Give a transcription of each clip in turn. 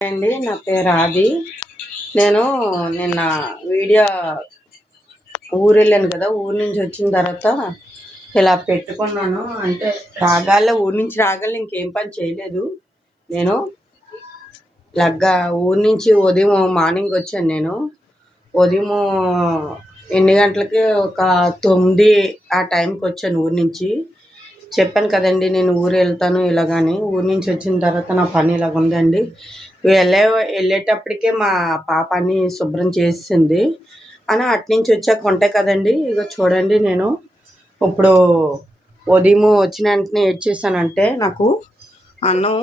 అండి నా పేరు ఆది. నేను నిన్న వీడియో ఊరు వెళ్ళాను కదా, ఊరు నుంచి వచ్చిన తర్వాత ఇలా పెట్టుకున్నాను. అంటే ఊరి నుంచి రాగాలి ఇంకేం పని చేయలేదు. నేను ఊరి నుంచి ఉదయం మార్నింగ్ వచ్చాను. నేను ఉదయం ఎన్ని గంటలకి ఒక 9 ఆ టైంకి వచ్చాను ఊరి నుంచి. చెప్పాను కదండి నేను ఊరు వెళ్తాను ఇలాగని. ఊరి నుంచి వచ్చిన తర్వాత నా పని ఇలాగ ఉందండి. వెళ్ళేటప్పటికే మా పాప అన్ని శుభ్రం చేసింది అని అట్నుంచి వచ్చాక ఉంటాయి కదండి. ఇక చూడండి, నేను ఇప్పుడు ఉదయం వచ్చిన వెంటనే ఏడ్ చేశానంటే నాకు అన్నం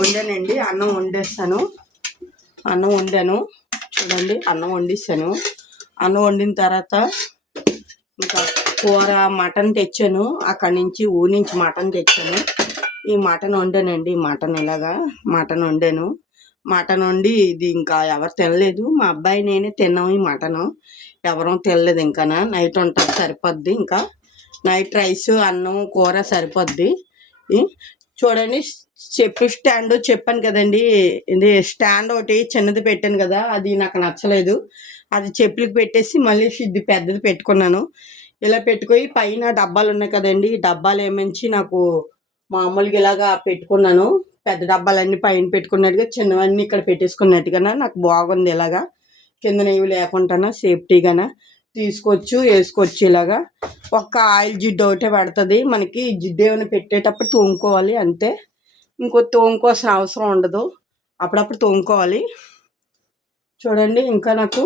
వండానండి. అన్నం వండాను. చూడండి, అన్నం వండిస్తాను. అన్నం వండిన తర్వాత ఇంకా కూర మటన్ తెచ్చాను. అక్కడి నుంచి ఊరి నుంచి మటన్ తెచ్చాను. ఈ మటన్ వండానండి. మటన్ వండాను. మటన్ వండి ఇది ఇంకా ఎవరు తినలేదు. మా అబ్బాయి నేనే తిన్నాము ఈ మటను. ఎవరూ తినలేదు. ఇంకా నైట్ ఉంటుంది సరిపోద్ది. ఇంకా నైట్ రైస్ అన్నం కూర సరిపోద్ది. చూడండి, స్టాండ్ చెప్పాను కదండి. ఇది స్టాండ్ ఒకటి చిన్నది పెట్టాను కదా, అది నాకు నచ్చలేదు. అది చెప్పులకు పెట్టేసి మళ్ళీ ఇది పెద్దది పెట్టుకున్నాను. ఇలా పెట్టుకొని పైన డబ్బాలు ఉన్నాయి కదండి, ఈ డబ్బాలు ఏమించి నాకు మామూలుగా ఇలాగా పెట్టుకున్నాను. పెద్ద డబ్బాలన్నీ పైన పెట్టుకున్నట్టుగా, చిన్నవన్నీ ఇక్కడ పెట్టేసుకున్నట్టుగా నాకు బాగుంది. ఇలాగా కింద ఇవి లేకుండా సేఫ్టీగానా వేసుకోవచ్చు. ఇలాగా ఒక్క ఆయిల్ జిడ్డు ఒకటే పడుతుంది మనకి. జిడ్డు ఏమైనా పెట్టేటప్పుడు తోముకోవాలి అంతే. ఇంకో తోముకోవాల్సిన అవసరం ఉండదు. అప్పుడప్పుడు తోముకోవాలి. చూడండి, ఇంకా నాకు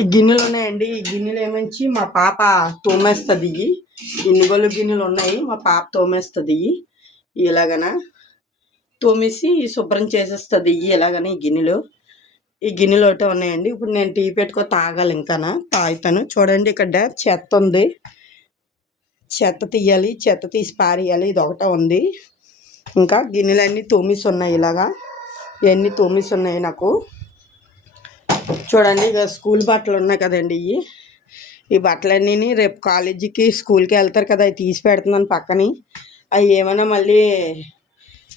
ఈ గిన్నెలు ఉన్నాయండి. ఈ గిన్నెలు ఏమించి మా పాప తోమేస్తుంది. గిన్నెలు ఉన్నాయి, మా పాప తోమేస్తుంది. ఇలాగన తోమేసి శుభ్రం చేసేస్తుంది. ఇలాగని ఈ గిన్నెలు ఒకటే ఉన్నాయండి. ఇప్పుడు నేను టీ పెట్టుకో తాగాలి. ఇంకా తాగుతాను. చూడండి, ఇక్కడ చెత్త ఉంది. చెత్త తీయాలి, చెత్త తీసి పారేయాలి. ఇది ఒకటే ఉంది. ఇంకా గిన్నెలన్నీ తోమేసి ఉన్నాయి. ఇవన్నీ తోమేసి ఉన్నాయి నాకు. చూడండి, ఇక స్కూల్ బట్టలు ఉన్నాయి కదండి. ఈ బట్టలన్నీ రేపు కాలేజీకి స్కూల్కి వెళ్తారు కదా, అవి తీసి పెడుతున్నాను పక్కని. అవి ఏమైనా మళ్ళీ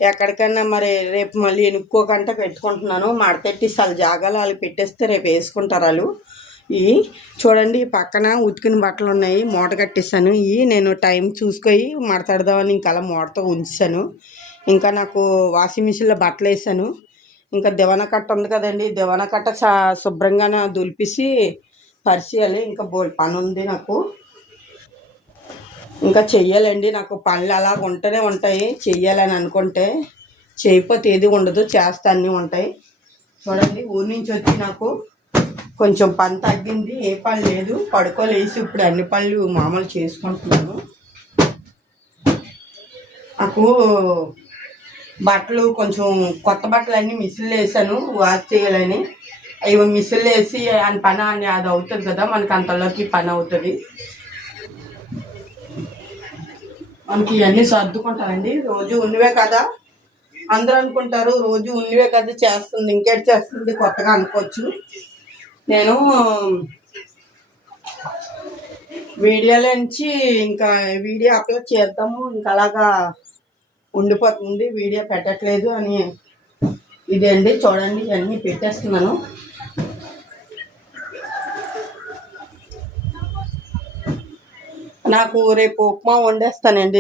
ఎక్కడికన్నా మరి రేపు మళ్ళీ ఎనుక్కోకుండా పెట్టుకుంటున్నాను. మడతెట్టేసి వాళ్ళ జాగాలో వాళ్ళు పెట్టేస్తే రేపు వేసుకుంటారు వాళ్ళు. చూడండి, పక్కన ఉతికిన బట్టలు ఉన్నాయి, మూట కట్టేసాను. నేను టైం చూసుకొని మడతెడదామని ఇంకా అలా మూటతో ఉంచాను. ఇంకా నాకు వాషింగ్ మిషన్లో బట్టలు వేసాను. ఇంకా దివాన కట్ట ఉంది కదండి, దివాన కట్ట శుభ్రంగా దులిపేసి పరిచేయాలి. ఇంకా బోల్ పని ఉంది నాకు. ఇంకా చెయ్యాలండి. నాకు పనులు అలా ఉంటూనే ఉంటాయి. చెయ్యాలని అనుకుంటే చేయకపోతే ఏది ఉండదు, చేస్తా అన్నీ ఉంటాయి. చూడండి, ఊరి నుంచి వచ్చి నాకు కొంచెం పని తగ్గింది. ఏ పని లేదు, పడుకోలేసి ఇప్పుడు అన్ని పనులు మామూలు చేసుకుంటున్నాను. నాకు బట్టలు కొంచెం కొత్త బట్టలు అన్నీ మిషన్లో వేసాను వాష్ చేయాలని. అవి మిషన్లో వేసి అని పని అని అది అవుతుంది కదా, మనకి అంతలోకి పని అవుతుంది. మనకి ఇవన్నీ సర్దుకుంటానండి. రోజు ఉన్నవే కదా, అందరూ అనుకుంటారు రోజు ఉన్నవే కదా చేస్తుంది, ఇంకేటి చేస్తుంది కొత్తగా అనుకోవచ్చు. నేను వీడియోలో నుంచి ఇంకా వీడియో అప్లోడ్ చేద్దాము, ఇంకా అలాగా ఉండిపోతుంది, వీడియో పెట్టట్లేదు అని. ఇదే అండి, చూడండి, ఇవన్నీ పెట్టేస్తున్నాను. నాకు రేపు ఉప్మా వండేస్తానండి.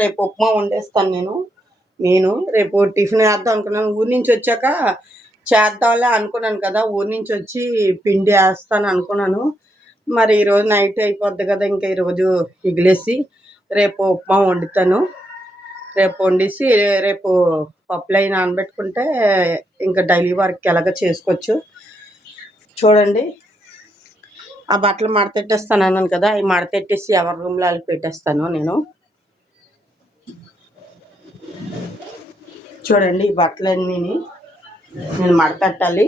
రేపు ఉప్మా వండేస్తాను. నేను రేపు టిఫిన్ వేద్దాం అనుకున్నాను. ఊరి నుంచి వచ్చాక చేద్దాంలే అనుకున్నాను కదా, ఊరి నుంచి వచ్చి పిండి వేస్తాను అనుకున్నాను. మరి ఈరోజు నైట్ అయిపోద్ది కదా, ఇంకా ఈరోజు ఇగిలేసి రేపు ఉప్మా వండుతాను. రేపు వండేసి రేపు పప్పులు అవి నానబెట్టుకుంటే ఇంకా డైలీ వర్క్ ఎలాగ చేసుకోవచ్చు. చూడండి, ఆ బట్టలు మడతెట్టేస్తాను అన్నాను కదా, అవి మడతెట్టేసి ఎవరి రూమ్లో వాళ్ళకి పెట్టేస్తాను. చూడండి, ఈ బట్టలన్నీ నేను మడతెట్టాలి.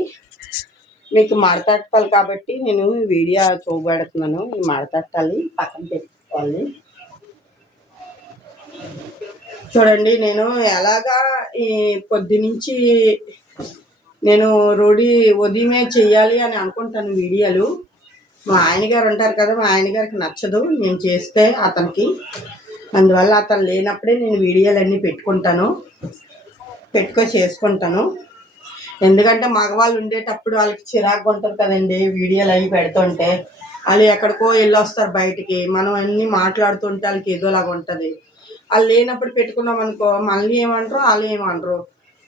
మీకు మడతెట్టాలి కాబట్టి నేను వీడియో చూపెడుతున్నాను. ఈ మడతెట్టాలి, పక్కన పెట్టుకోవాలి. చూడండి, నేను ఎలాగా ఈ పొద్దునుంచి నేను ఉదయమే చెయ్యాలి అని అనుకుంటాను వీడియోలు. మా ఆయన గారు ఉంటారు కదా, మా ఆయన గారికి నచ్చదు నేను చేస్తే అతనికి. అందువల్ల అతను లేనప్పుడే నేను వీడియోలన్నీ పెట్టుకుంటాను. చేసుకుంటాను. ఎందుకంటే మగవాళ్ళు ఉండేటప్పుడు వాళ్ళకి చిరాకు ఉంటుంది కదండి, వీడియోలు అవి పెడుతుంటే. వాళ్ళు ఎక్కడికో వెళ్ళి వస్తారు బయటికి, మనం అన్నీ మాట్లాడుతుంటే వాళ్ళకి ఏదోలాగా ఉంటుంది. వాళ్ళు లేనప్పుడు పెట్టుకున్నాం అనుకో, మళ్ళీ ఏమంటారు వాళ్ళు ఏమంటారు.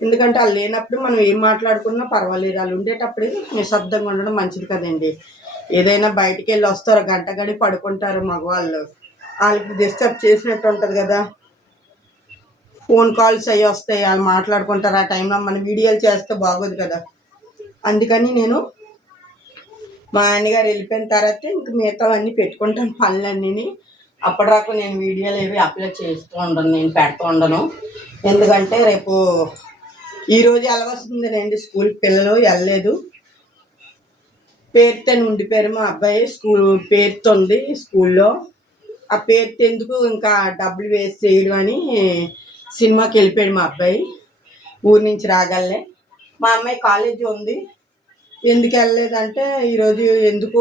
ఎందుకంటే వాళ్ళు లేనప్పుడు మనం ఏం మాట్లాడుకున్నా పర్వాలేదు, వాళ్ళు ఉండేటప్పుడు నిశ్శబ్దంగా ఉండడం మంచిది కదండి. ఏదైనా బయటికి వెళ్ళి వస్తారు, గంట గడి పడుకుంటారు మగవాళ్ళు, వాళ్ళకి డిస్టర్బ్ చేసినట్టు ఉంటుంది కదా. ఫోన్ కాల్స్ అవి వస్తాయి, వాళ్ళు మాట్లాడుకుంటారు. ఆ టైంలో మనం వీడియోలు చేస్తే బాగోదు కదా. అందుకని నేను మా ఆయనగారు వెళ్ళిపోయిన తర్వాత ఇంక మిగతావన్నీ పెట్టుకుంటాను పనులన్నీ. అప్పటిదాకా నేను వీడియోలు ఏవి అప్లోడ్ చేస్తూ ఉండను, నేను పెడుతూ ఉండను. ఎందుకంటే రేపు ఈరోజు వెళ్ళవలసిందేనండి స్కూల్, పిల్లలు వెళ్ళలేదు. పేరుతో ఉండిపోయారు, మా అబ్బాయి స్కూల్ పేరుతో ఉంది స్కూల్లో. ఆ పేరుతో ఎందుకు ఇంకా డబ్బులు వేస్ట్ చేయడం అని సినిమాకి వెళ్ళిపోయాడు మా అబ్బాయి, ఊరి నుంచి రాగలనే. మా అమ్మాయి కాలేజీ ఉంది, ఎందుకు వెళ్ళలేదంటే ఈరోజు ఎందుకు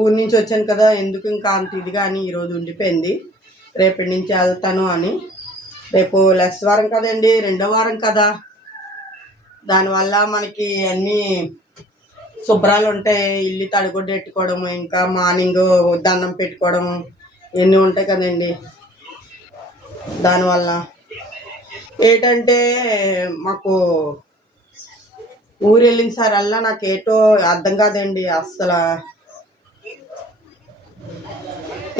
ఊరి నుంచి వచ్చాను కదా, ఎందుకు ఇంకా అంత ఇదిగా అని ఈరోజు ఉండిపోయింది. రేపటి నుంచి వెళ్తాను అని. రేపు లెక్స్ వారం కదండి, 2వ వారం కదా. దానివల్ల మనకి అన్నీ శుభ్రాలు ఉంటాయి, ఇల్లు తడిగొడ్డెట్టుకోవడము, ఇంకా మార్నింగ్ దండం పెట్టుకోవడము, ఇవన్నీ ఉంటాయి కదండి. దానివల్ల ఏంటంటే మాకు ఊరు వెళ్ళిన సారల్లా నాకు ఏటో అర్థం కాదండి. అస్సలు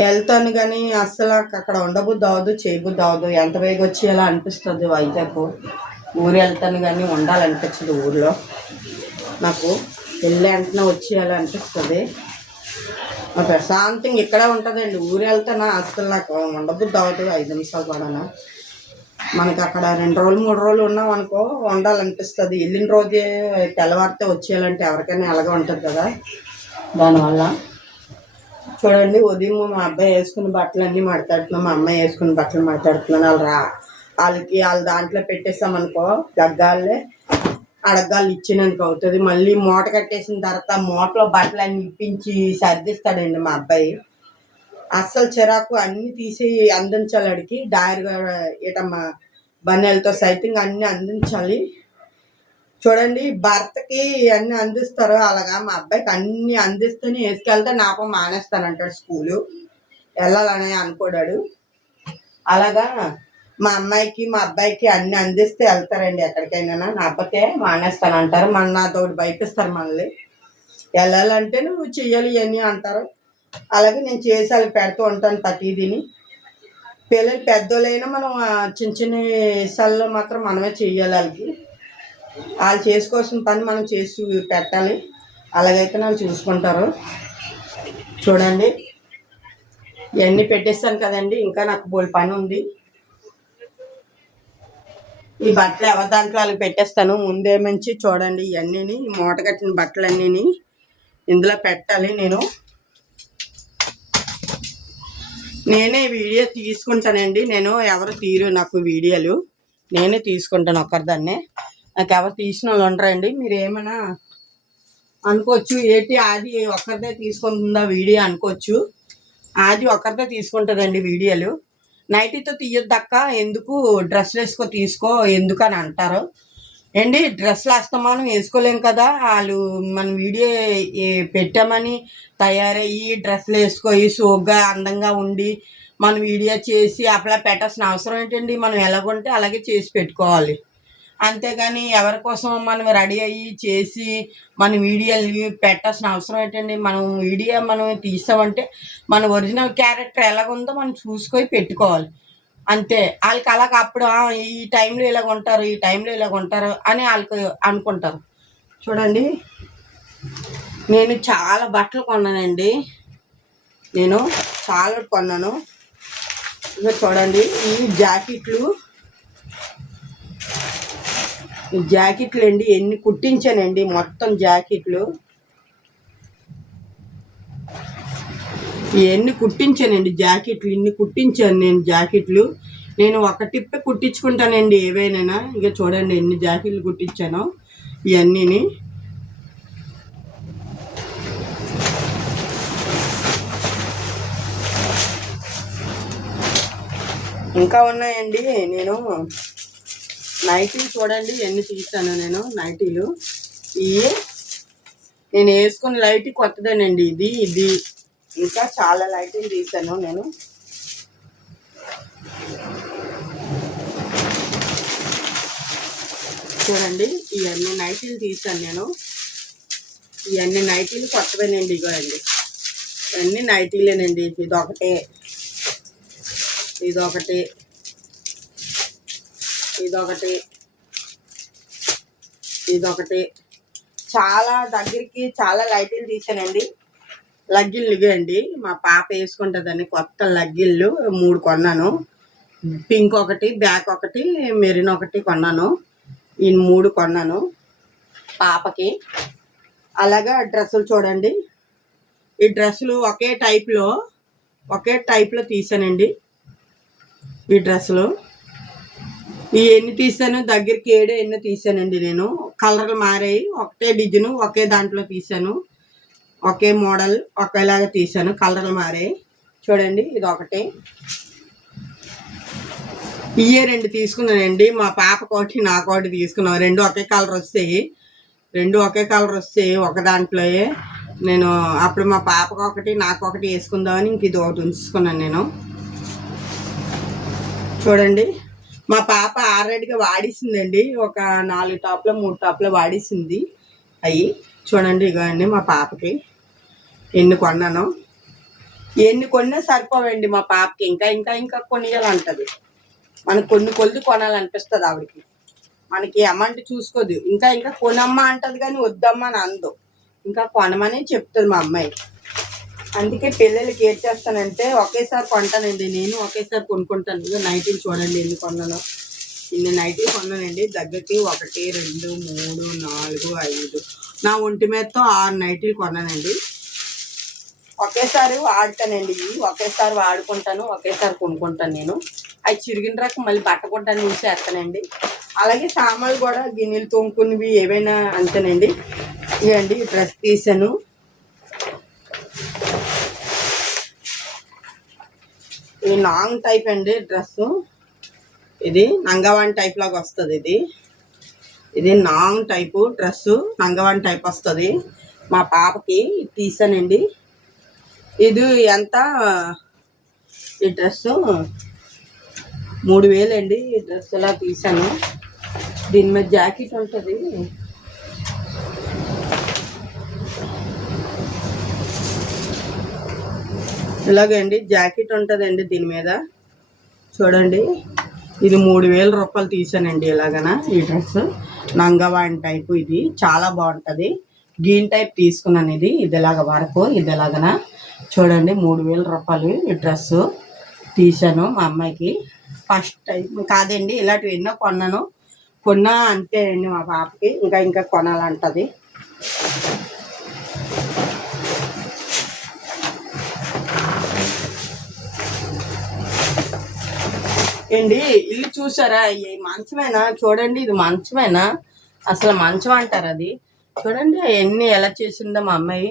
వెళ్తాను కానీ అస్సలు అక్కడ ఉండబుద్ధి అవ్వదు, చేయబుద్ధి అవ్వదు. ఎంత వేగ వచ్చేలా అనిపిస్తుంది వైజాగ్. ఊరు వెళ్తాను కానీ ఉండాలనిపించదు ఊర్లో. నాకు వెళ్ళి వెంటనే వచ్చేయాలి అనిపిస్తుంది. ప్రశాంతంగా ఇక్కడే ఉంటుందండి. ఊరు వెళ్తానా అస్సలు నాకు ఉండబుద్ధి అవ్వదు 5 నిమిషాలు కూడా. మనకి అక్కడ 2 రోజులు 3 రోజులు ఉన్నాం అనుకో ఉండాలనిపిస్తుంది. వెళ్ళిన రోజే తెల్లవారితే వచ్చేయాలంటే ఎవరికైనా ఎలాగ ఉంటుంది కదా. దానివల్ల చూడండి, ఉదయం మా అబ్బాయి వేసుకుని బట్టలు అన్నీ మాట్లాడుతున్నాం, మా అమ్మాయి వేసుకుని బట్టలు మాట్లాడుతున్నాను. వాళ్ళకి దాంట్లో పెట్టేసామనుకో గగ్గాళ్ళే అడగ్గాలు ఇచ్చినందుకు అవుతుంది. మళ్ళీ మూట కట్టేసిన తర్వాత మూటలో బట్టలు అన్నీ ఇప్పించి సర్దిస్తాడండి మా అబ్బాయి. అస్సలు చిరాకు, అన్నీ తీసి అందించాలి అడిగి డైర్గా ఏటమ్మా బన్నెలతో సైతం అన్నీ అందించాలి. చూడండి, భర్తకి అన్నీ అందిస్తారు, అలాగా మా అబ్బాయికి అన్నీ అందిస్తేనే వేసుకెళ్తే నాపం మానేస్తానంటాడు, స్కూలు వెళ్ళాలని అనుకోడాడు. అలాగా మా అమ్మాయికి మా అబ్బాయికి అన్నీ అందిస్తే వెళ్తారండి ఎక్కడికైనా, నాపతే మానేస్తానంటారు. నాతోటి భయపిస్తారు, మనల్ని వెళ్ళాలంటే నువ్వు చెయ్యాలి ఇవన్నీ అంటారు. అలాగే నేను చేసి వాళ్ళకి పెడుతూ ఉంటాను ప్రతిదీని. పిల్లలు పెద్దోళ్ళైనా మనం చిన్న చిన్న విషయాల్లో మాత్రం మనమే చెయ్యాలి. వాళ్ళు చేసుకోవాల్సిన పని మనం చేసి పెట్టాలి, అలాగైతే నన్ను చూసుకుంటారు. చూడండి, ఇవన్నీ పెట్టేస్తాను కదండి, ఇంకా నాకు బోల్ పని ఉంది. ఈ బట్టలు ఎవరి దాంట్లో వాళ్ళకి పెట్టేస్తాను. ముందేమంచి చూడండి, ఇవన్నీ మూట కట్టిన బట్టలన్నీ ఇందులో పెట్టాలి. నేనే వీడియో తీసుకుంటానండి. నేను ఎవరు తీరు నాకు వీడియోలు, నేనే తీసుకుంటాను ఒక్కరిదాన్నే. నాకు ఎవరు తీసిన వాళ్ళు ఉండరండి. మీరు ఏమైనా అనుకోవచ్చు, ఏంటి ఆది ఒక్కరిదే తీసుకుంటుందా వీడియో అనుకోవచ్చు. ఆది ఒక్కరిదే తీసుకుంటుందండి వీడియోలు. నైటీతో తీయొద్దక్క, ఎందుకు డ్రెస్లు వేసుకో తీసుకో ఎందుకు అని అంటారు అండి. డ్రెస్సులు అస్తమానం వేసుకోలేం కదా. వాళ్ళు మన వీడియో పెట్టామని తయారయ్యి డ్రెస్సులు వేసుకొని సోగ్గా అందంగా ఉండి మనం వీడియో చేసి అప్లా పెట్టాల్సిన అవసరం ఏంటండి. మనం ఎలాగుంటే అలాగే చేసి పెట్టుకోవాలి, అంతేగాని ఎవరి కోసం మనం రెడీ అయ్యి చేసి మన వీడియోని పెట్టాల్సిన అవసరం ఏంటండి. మనం వీడియో మనం తీసామంటే మన ఒరిజినల్ క్యారెక్టర్ ఎలాగుందో మనం చూసుకొని పెట్టుకోవాలి అంతే. వాళ్ళకి అలాగ అప్పుడు ఈ టైంలో ఇలాగ ఉంటారు, ఈ టైంలో ఇలాగ ఉంటారు అని వాళ్ళకి అనుకుంటారు. చూడండి, నేను చాలా బట్టలు కొన్నానండి, నేను చాలా కొన్నాను. ఇక చూడండి, ఈ జాకెట్లు అండి ఎన్ని కుట్టించానండి. మొత్తం జాకెట్లు ఇవన్నీ కుట్టించానండి. జాకెట్లు ఇన్ని కుట్టించాను నేను. జాకెట్లు నేను ఒక టిప్పే కుట్టించుకుంటానండి ఏవైనా. ఇక చూడండి ఎన్ని జాకెట్లు కుట్టించానో ఇవన్నీ. ఇంకా ఉన్నాయండి. నేను నైటీలు చూడండి ఎన్ని తీసాను నేను నైటీలు. ఇవి నేను వేసుకున్న లైట్ కొత్తదేనండి. ఇది ఇంకా చాలా లైటింగ్ తీసాను నేను. చూడండి ఇవన్నీ నైటీలు తీసాను నేను. ఇవన్నీ నైటీలు కొత్తవేనండి. ఇగో అండి ఇవన్నీ నైటీలేనండి. ఇదొకటి ఇదొకటి ఇదొకటి ఇదొకటి చాలా దగ్గరికి చాలా లైటింగ్ తీసానండి. లగ్గిళ్ళు ఇవ్వండి మా పాప వేసుకుంటుందని కొత్త లగ్గిళ్ళు 3 కొన్నాను. పింక్ ఒకటి, బ్లాక్ ఒకటి, మెరూన్ ఒకటి కొన్నాను. ఈ 3 కొన్నాను పాపకి. అలాగా డ్రెస్సులు చూడండి. ఈ డ్రెస్సులు ఒకే టైప్లో తీసానండి. ఈ డ్రెస్సులు ఎన్ని తీసాను దగ్గరికి 7 ఎన్నో తీసానండి నేను. కలర్లు మారాయి, ఒకటే డిజైన్ ఒకే దాంట్లో తీసాను, ఒకే మోడల్ ఒకేలాగా తీసాను, కలర్లు మారాయి. చూడండి ఇది ఒకటి. ఇవే 2 తీసుకున్నానండి. మా పాపకోటి నాకోటి తీసుకున్నాను. 2 ఒకే కలర్ వస్తాయి ఒక దాంట్లో. నేను అప్పుడు మా పాపకు ఒకటి నాకొకటి వేసుకుందామని ఇంక ఇది ఒకటి ఉంచుకున్నాను నేను. చూడండి మా పాప ఆల్రెడీగా వాడేసిందండి. ఒక 4 టాప్లో 3 టాప్లో వాడేసింది అవి. చూడండి ఇక అండి మా పాపకి ఎన్ని కొన్నాను. ఎన్ని కొన్నా సరిపోవండి మా పాపకి. ఇంకా ఇంకా ఇంకా కొనియాలంటది. మనకు కొన్ని కొద్ది కొనాలనిపిస్తుంది ఆవిడకి. మనకి అమౌంట్ చూసుకోదు. ఇంకా ఇంకా కొనమ్మా అంటది కానీ వద్దమ్మా అని అందు. ఇంకా కొనమని చెప్తుంది మా అమ్మాయి. అందుకే పిల్లలకి ఏం చేస్తానంటే ఒకేసారి కొంటానండి నేను. ఒకేసారి కొనుక్కుంటాను. ఇక నైటీలు చూడండి ఎన్ని కొన్నాను. ఇన్ని నైటీలు కొన్నానండి. దగ్గరికి 1 2 3 4 5 నా ఒంటి మీదతో 6 నైటీలు కొన్నానండి. ఒకేసారి వాడతానండి. ఇవి ఒకేసారి వాడుకుంటాను, ఒకేసారి కొనుక్కుంటాను నేను. అవి చిరిగిన రకం మళ్ళీ బట్టకొట్టని ఉంచేస్తానండి. అలాగే సామాన్లు కూడా గిన్నెలు తోముకునేవి ఏవైనా అంతేనండి. ఇవండి డ్రెస్ తీసాను. ఇది లాంగ్ టైప్ అండి డ్రెస్సు. ఇది నంగవాన్ టైప్ లాగా వస్తుంది. ఇది లాంగ్ టైపు డ్రెస్సు, నంగవాన్ టైప్ వస్తుంది. మా పాపకి తీసానండి. ఇది ఎంత? ఈ డ్రెస్సు 3000 అండి. ఈ డ్రెస్ ఇలా తీసాను. దీని మీద జాకెట్ ఉంటుంది. ఇలాగే అండి జాకెట్ ఉంటుందండి దీని మీద. చూడండి ఇది 3000 రూపాయలు తీసానండి. ఇలాగన ఈ డ్రెస్ నంగవాన్ టైపు. ఇది చాలా బాగుంటుంది. గ్రీన్ టైప్ తీసుకున్నాను. ఇది ఇలాగ వరకు ఇది ఎలాగన చూడండి 3000 రూపాయలు ఈ డ్రెస్సు తీసాను మా అమ్మాయికి. ఫస్ట్ టైం కాదండి, ఇలాంటివి ఎన్నో కొన్నా అంతే అండి మా పాపకి. ఇంకా ఇంకా కొనాలంటది. ఏంటి ఇల్లు చూసారా? మంచమేనా? చూడండి ఇది మంచమేనా? అసలు మంచం అంటారు అది. చూడండి ఎన్ని ఎలా చేసిందో మా అమ్మాయి.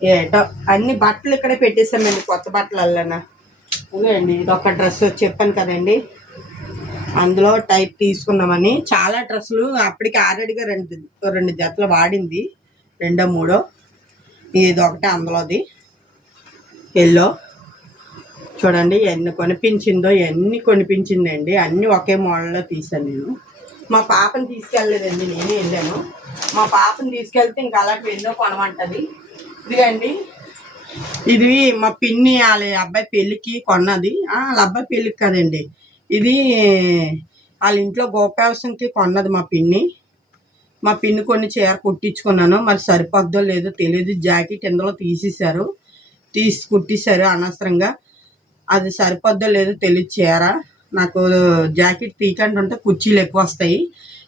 ఏటో అన్ని బట్టలు ఇక్కడే పెట్టేసామండి, కొత్త బట్టలు అల్లనా. ఇదండి ఇది ఒక డ్రెస్ చెప్పాను కదండి, అందులో టైప్ తీసుకున్నామని. చాలా డ్రెస్సులు అప్పటికి ఆల్రెడీగా 2 జతలు వాడింది, 2 3. ఇది ఒకటే అందులోది ఎల్లో. చూడండి ఎన్ని కొనిపించిందండి. అన్నీ ఒకే మోడల్లో తీసాను నేను. మా పాపని తీసుకెళ్ళలేదండి, నేనే వెళ్ళాను. మా పాపని తీసుకెళ్తే ఇంకా అలాంటివి ఎన్నో కొనమంటది. ఇదిగండి ఇది మా పిన్ని వాళ్ళ అబ్బాయి పెళ్ళికి కొన్నది. వాళ్ళ అబ్బాయి పెళ్ళికి కదండి, ఇది వాళ్ళ ఇంట్లో గోపావసంకి కొన్నది మా పిన్ని. కొన్ని చీర కుట్టించుకున్నాను. మరి సరిపోద్దో లేదో తెలియదు. జాకెట్ ఇందులో తీసి కుట్టిస్తారు అనవసరంగా. అది సరిపోద్దో లేదో తెలియదు చీర. నాకు జాకెట్ తీయకుండా ఉంటే కుర్చీలు ఎక్కువ వస్తాయి.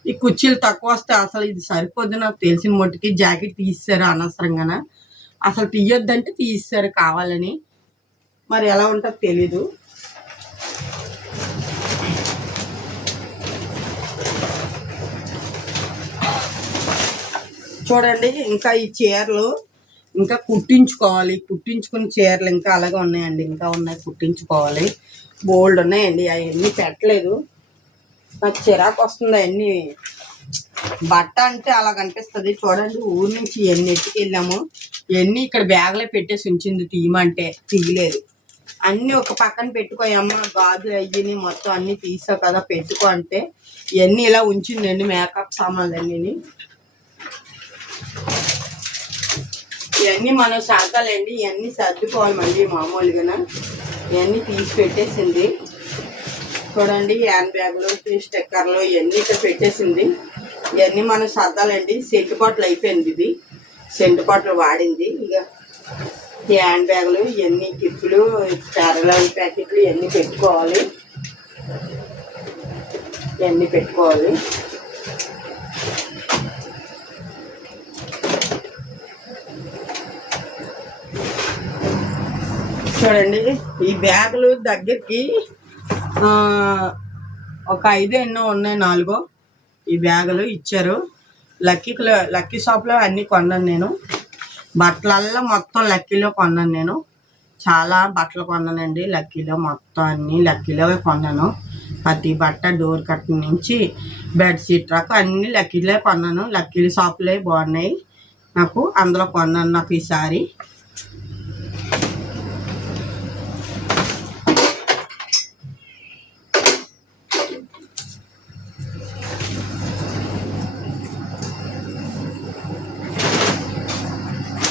ఈ కుర్చీలు తక్కువ వస్తాయి. అసలు ఇది సరిపోద్దు నాకు తెలిసిన మట్టుకి. జాకెట్ తీస్తారు అనవసరంగాన. అసలు తీయొద్దంటే తీస్తారు కావాలని. మరి ఎలా ఉంటుందో తెలీదు. చూడండి ఇంకా ఈ చీరలు ఇంకా కుట్టించుకోవాలి. కుట్టించుకున్న చీరలు ఇంకా అలాగే ఉన్నాయండి. ఇంకా ఉన్నాయి కుట్టించుకోవాలి. బోల్డ్ ఉన్నాయండి. అవన్నీ పెట్టలేదు. నాకు చిరాకు వస్తుంది అన్నీ. బట్ట అంటే అలా కనిపిస్తుంది చూడండి. ఊరి నుంచి ఎన్ని ఎత్తుకెళ్ళాము, ఎన్ని ఇక్కడ బ్యాగ్లో పెట్టేసి ఉంచింది. తీయమంటే తీయలేదు. అన్నీ ఒక పక్కన పెట్టుకోయమ్మ, గాజులు అయ్యి మొత్తం అన్నీ తీసావు కదా పెట్టుకో అంటే ఇవన్నీ ఇలా ఉంచిందండి. మేకప్ సామాన్లు అన్నీ. ఇవన్నీ మనం సాగాలండి. ఇవన్నీ సర్దుకోవాలి మళ్ళీ మామూలుగా. ఇవన్నీ తీసి పెట్టేసింది చూడండి. హ్యాండ్ బ్యాగులు, స్టిక్కర్లు ఇవన్నీ ఇక్కడ పెట్టేసింది. ఇవన్నీ మనం సర్దాలండి. సెంటు బాటిల్ అయిపోయింది. ఇది సెంటు బాటిల్ వాడింది. ఇక హ్యాండ్ బ్యాగులు ఇవన్నీ, టిప్పులు, కేరళ ప్యాకెట్లు ఇవన్నీ పెట్టుకోవాలి. ఇవన్నీ పెట్టుకోవాలి. చూడండి ఈ బ్యాగులు దగ్గరికి ఒక 5 ఎన్నో ఉన్నాయి, 4 ఈ బ్యాగులు ఇచ్చారు. లక్కీ షాప్లో అన్నీ కొన్నాను నేను. బట్టలల్లో మొత్తం లక్కీలో కొన్నాను నేను. చాలా బట్టలు కొన్నానండి లక్కీలో. మొత్తం అన్నీ లక్కీలో కొన్నాను. ప్రతి బట్ట, డోర్ కర్టన్ నుంచి బెడ్షీట్ రాకు అన్నీ లక్కీలో కొన్నాను. లక్కీ షాపులే బాగున్నాయి నాకు, అందులో కొన్నాను నాకు ఈసారి.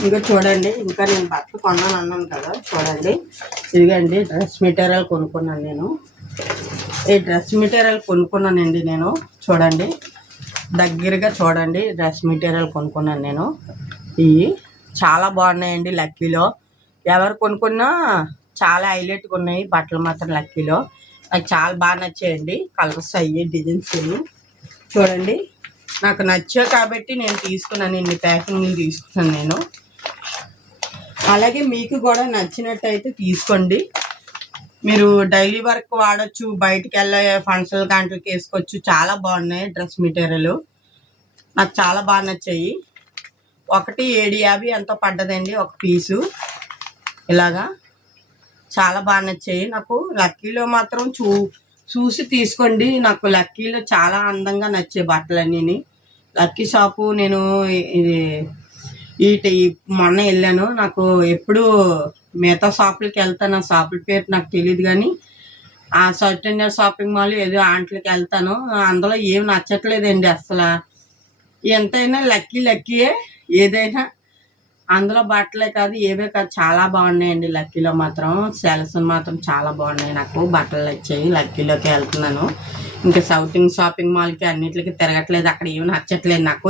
ఇంకా చూడండి, ఇంకా నేను బట్టలు కొన్నాను అన్నాను కదా. చూడండి ఇదిగండి డ్రెస్ మెటీరియల్ కొనుక్కున్నాను నేను. ఈ డ్రెస్ మెటీరియల్ కొనుక్కున్నానండి నేను. చూడండి దగ్గరగా చూడండి, డ్రెస్ మెటీరియల్ కొనుక్కున్నాను నేను. ఇవి చాలా బాగున్నాయండి లక్కీలో. ఎవరు కొనుక్కున్నా చాలా హైలైట్గా ఉన్నాయి బట్టలు మాత్రం లక్కీలో. నాకు చాలా బాగా నచ్చాయండి. కలర్స్ అయ్యి, డిజైన్స్ చూడండి నాకు నచ్చాయి కాబట్టి నేను తీసుకున్నాను. ఇన్ని ప్యాకింగ్లు తీసుకున్నాను నేను. అలాగే మీకు కూడా నచ్చినట్టయితే తీసుకోండి. మీరు డైలీ వర్క్ వాడచ్చు, బయటికి వెళ్ళే ఫంక్షన్ గంటలకి వేసుకోవచ్చు. చాలా బాగున్నాయి డ్రెస్ మెటీరియల్. నాకు చాలా బాగా నచ్చాయి. ఒకటి 750 ఎంతో పడ్డదండి ఒక పీసు. ఇలాగా చాలా బాగా నచ్చాయి నాకు. లక్కీలో మాత్రం చూసి తీసుకోండి. నాకు లక్కీలో చాలా అందంగా నచ్చే బట్టలన్నీ. లక్కీ షాపు నేను మొన్న వెళ్ళాను. నాకు ఎప్పుడు మిగతా షాపులకి వెళ్తాను, ఆ షాపుల పేరు నాకు తెలియదు కానీ ఆ సౌత్ ఇండియా షాపింగ్ మాల్ ఏదో ఆంట్లకి వెళ్తాను. అందులో ఏమి నచ్చట్లేదండి అసలు. ఎంతైనా లక్కీయే. ఏదైనా అందులో బట్టలే కాదు, ఏవే కాదు, చాలా బాగున్నాయండి లక్కీలో మాత్రం. సెల్స్ మాత్రం చాలా బాగున్నాయి. నాకు బట్టలు నచ్చాయి. లక్కీలోకి వెళ్తున్నాను. ఇంకా సౌత్ ఇండియన్ షాపింగ్ మాల్కి అన్నింటికి తిరగట్లేదు. అక్కడ ఏమి నచ్చట్లేదు నాకు.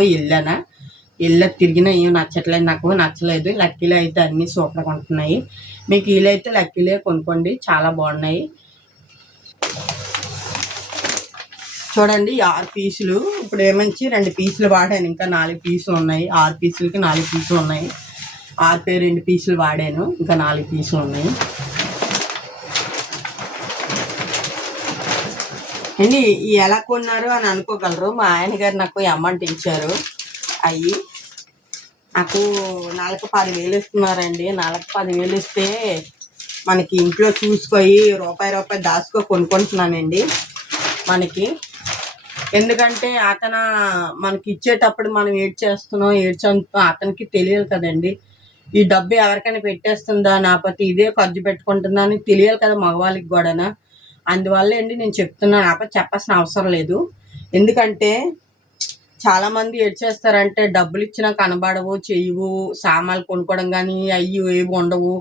తిరిగినా ఏమి నచ్చట్లేదు నాకు. నచ్చలేదు. లక్కీలో అయితే అన్నీ సూపర్గా ఉంటున్నాయి. మీకు వీలైతే లక్కీలే కొనుక్కోండి, చాలా బాగున్నాయి. చూడండి 6 పీసులు. ఇప్పుడు ఏమంచి 2 పీసులు వాడాను. ఇంకా 4 పీసులు ఉన్నాయి. 6 పీసులకి 4 పీసులు ఉన్నాయి. 6 2 పీసులు వాడాను. ఇంకా 4 పీసులు ఉన్నాయి అండి. ఎలా కొన్నారు అని అనుకోగలరు. మా ఆయన గారు నాకు అమౌంట్ ఇచ్చారు. అవి నాకు నెలకు 10,000 ఇస్తున్నారండి. నెలకు 10,000 ఇస్తే మనకి ఇంట్లో చూసుకొని రూపాయి దాచుకో కొనుక్కుంటున్నానండి మనకి. ఎందుకంటే అతను మనకి ఇచ్చేటప్పుడు మనం ఏడ్చేస్తున్నాం అతనికి తెలియదు కదండి. ఈ డబ్బు ఎవరికైనా పెట్టేస్తుందా, నాపతి ఇదే ఖర్చు పెట్టుకుంటుందా అని తెలియాలి కదా మగవాళ్ళకి కూడానా. అందువల్ల అండి నేను చెప్తున్నాను. నాపతి చెప్పాల్సిన అవసరం లేదు. ఎందుకంటే చాలామంది ఏడ్చేస్తారంటే డబ్బులు ఇచ్చినా కనబడవు, చెయ్యవు, సామాన్లు కొనుక్కోవడం కానీ అవి ఏవి ఉండవు.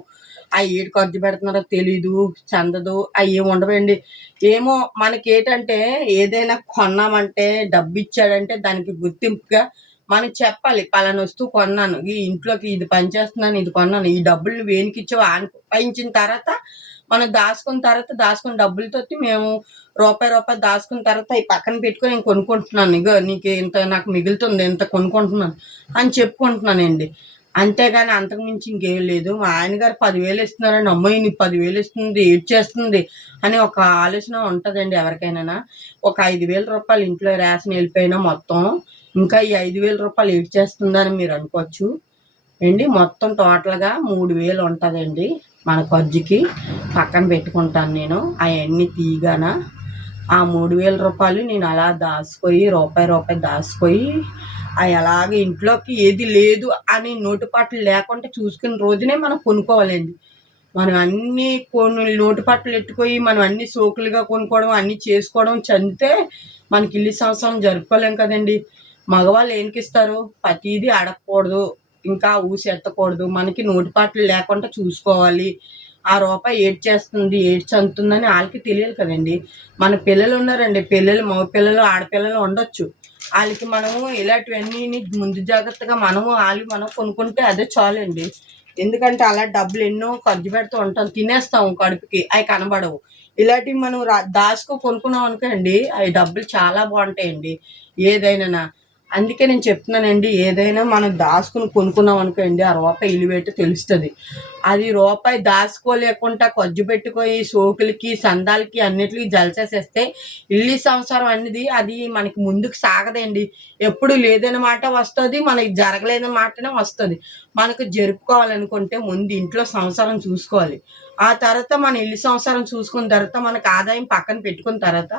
అవి ఏడు ఖర్చు పెడుతున్నారో తెలీదు, చెందదు, అవి ఏమి ఉండవండి. ఏమో మనకి ఏంటంటే ఏదైనా కొన్నామంటే డబ్బు ఇచ్చాడంటే దానికి గుర్తింపుగా మనం చెప్పాలి. పలానా వస్తువు కొన్నాను, ఈ ఇంట్లోకి ఇది పనిచేస్తున్నాను, ఇది కొన్నాను, ఈ డబ్బులు వేనికి ఇచ్చావు పయించిన తర్వాత మనం దాచుకున్న డబ్బులతో మేము రూపాయి దాచుకున్న తర్వాత ఈ పక్కన పెట్టుకొని నేను కొనుక్కుంటున్నాను. ఇగో నీకు ఇంత నాకు మిగులుతుంది, ఇంత కొనుక్కుంటున్నాను అని చెప్పుకుంటున్నానండి. అంతేగాని అంతకుమించి ఇంకేం లేదు. మా ఆయన గారు 10,000 ఇస్తున్నారండి. అమ్మాయి నీకు 10,000 ఇస్తుంది, ఏడ్చేస్తుంది అని ఒక ఆలోచన ఉంటుందండి ఎవరికైనా. ఒక 5,000 రూపాయలు ఇంట్లో రేషన్ వెళ్ళిపోయినా మొత్తం ఇంకా ఈ 5,000 రూపాయలు ఏడ్చేస్తుందని మీరు అనుకోవచ్చు అండి. మొత్తం టోటల్గా 3,000 ఉంటుందండి మన ఖర్చుకి. పక్కన పెట్టుకుంటాను నేను అవన్నీ తీయగాన. ఆ 3000 రూపాయలు నేను అలా దాచుకొని రూపాయి దాచుకొని అవి అలాగే ఇంట్లోకి ఏది లేదు అని నోటుపాట్లు లేకుండా చూసుకున్న రోజునే మనం కొనుక్కోవాలండి. మనం అన్నీ నోటుపాట్లు ఎట్టుకొని మనం అన్ని సోకులుగా కొనుక్కోవడం అన్నీ చేసుకోవడం చందితే మనకి ఇల్లు సంవత్సరం జరుపుకోలేం కదండి. మగవాళ్ళు ఏంకిస్తారు, ప్రతిదీ అడగకూడదు, ఇంకా ఊసెత్తకూడదు, మనకి నోటుపాట్లు లేకుండా చూసుకోవాలి. ఆ రూపాయి ఏడ్ చేస్తుంది ఏడ్ చందుతుందని వాళ్ళకి తెలియదు కదండి. మన పిల్లలు ఉన్నారండి, పిల్లలు మగ పిల్లలు ఆడపిల్లలు ఉండొచ్చు, వాళ్ళకి మనము ఇలాంటివన్నీ ముందు జాగ్రత్తగా మనం కొనుక్కుంటే అదే చాలండి. ఎందుకంటే అలా డబ్బులు ఎన్నో ఖర్చు పెడుతూ ఉంటాం, తినేస్తాం కడుపుకి, అవి కనబడవు. ఇలాంటివి మనం దాచుకో కొనుక్కున్నాం అనుకోండి, అవి డబ్బులు చాలా బాగుంటాయండి ఏదైనా. అందుకే నేను చెప్తున్నానండి, ఏదైనా మనం దాచుకుని కొనుక్కున్నాం అనుకోండి, ఆ రూపాయి ఇలువేట తెలుస్తుంది. అది రూపాయి దాచుకోలేకుండా ఖర్చు పెట్టుకొని సోకులకి సందాలకి అన్నిటికీ జలసేసేస్తే ఇల్లు సంసారం అనేది అది మనకి ముందుకు సాగదండి. ఎప్పుడు లేదన్న మాట వస్తుంది, మనకి జరగలేదన్న మాటనే వస్తుంది. మనకు జరుపుకోవాలనుకుంటే ముందు ఇంట్లో సంసారం చూసుకోవాలి. ఆ తర్వాత మన ఇల్లు సంసారం చూసుకున్న తర్వాత మనకు ఆదాయం పక్కన పెట్టుకున్న తర్వాత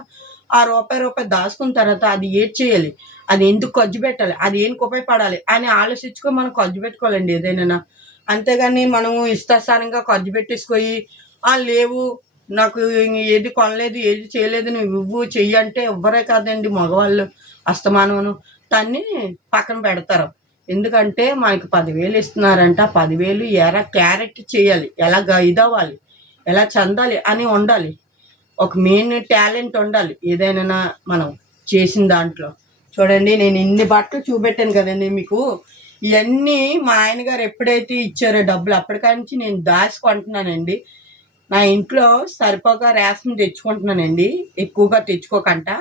ఆ రూపాయి దాచుకున్న తర్వాత అది ఏడ్ చేయాలి, అది ఎందుకు ఖర్చు పెట్టాలి, అది ఏనికి ఉపయోగపడాలి అని ఆలోచించుకొని మనం ఖర్చు పెట్టుకోవాలండి ఏదైనా. అంతేగాని మనము ఇష్టాసారంగా ఖర్చు పెట్టేసుకొని లేవు నాకు ఏది కొనలేదు ఏది చేయలేదు నువ్వు ఇవ్వు చెయ్యి అంటే ఎవ్వరే కాదండి, మగవాళ్ళు అస్తమానమును దాన్ని పక్కన పెడతారు. ఎందుకంటే మనకి 10,000 ఇస్తున్నారంట, 10,000 ఎలా క్యారెట్ చేయాలి, ఎలా ఇదవ్వాలి, ఎలా చెందాలి అని ఉండాలి. ఒక మెయిన్ టాలెంట్ ఉండాలి ఏదైనా మనం చేసిన దాంట్లో. చూడండి నేను ఇన్ని బట్టలు చూపెట్టాను కదండి మీకు. ఇవన్నీ మా ఆయన గారు ఎప్పుడైతే ఇచ్చారో డబ్బులు అప్పటికాంచి నేను దాచుకుంటున్నానండి. నా ఇంట్లో సరిపోక రేషన్ తెచ్చుకుంటున్నానండి, ఎక్కువగా తెచ్చుకోకుండా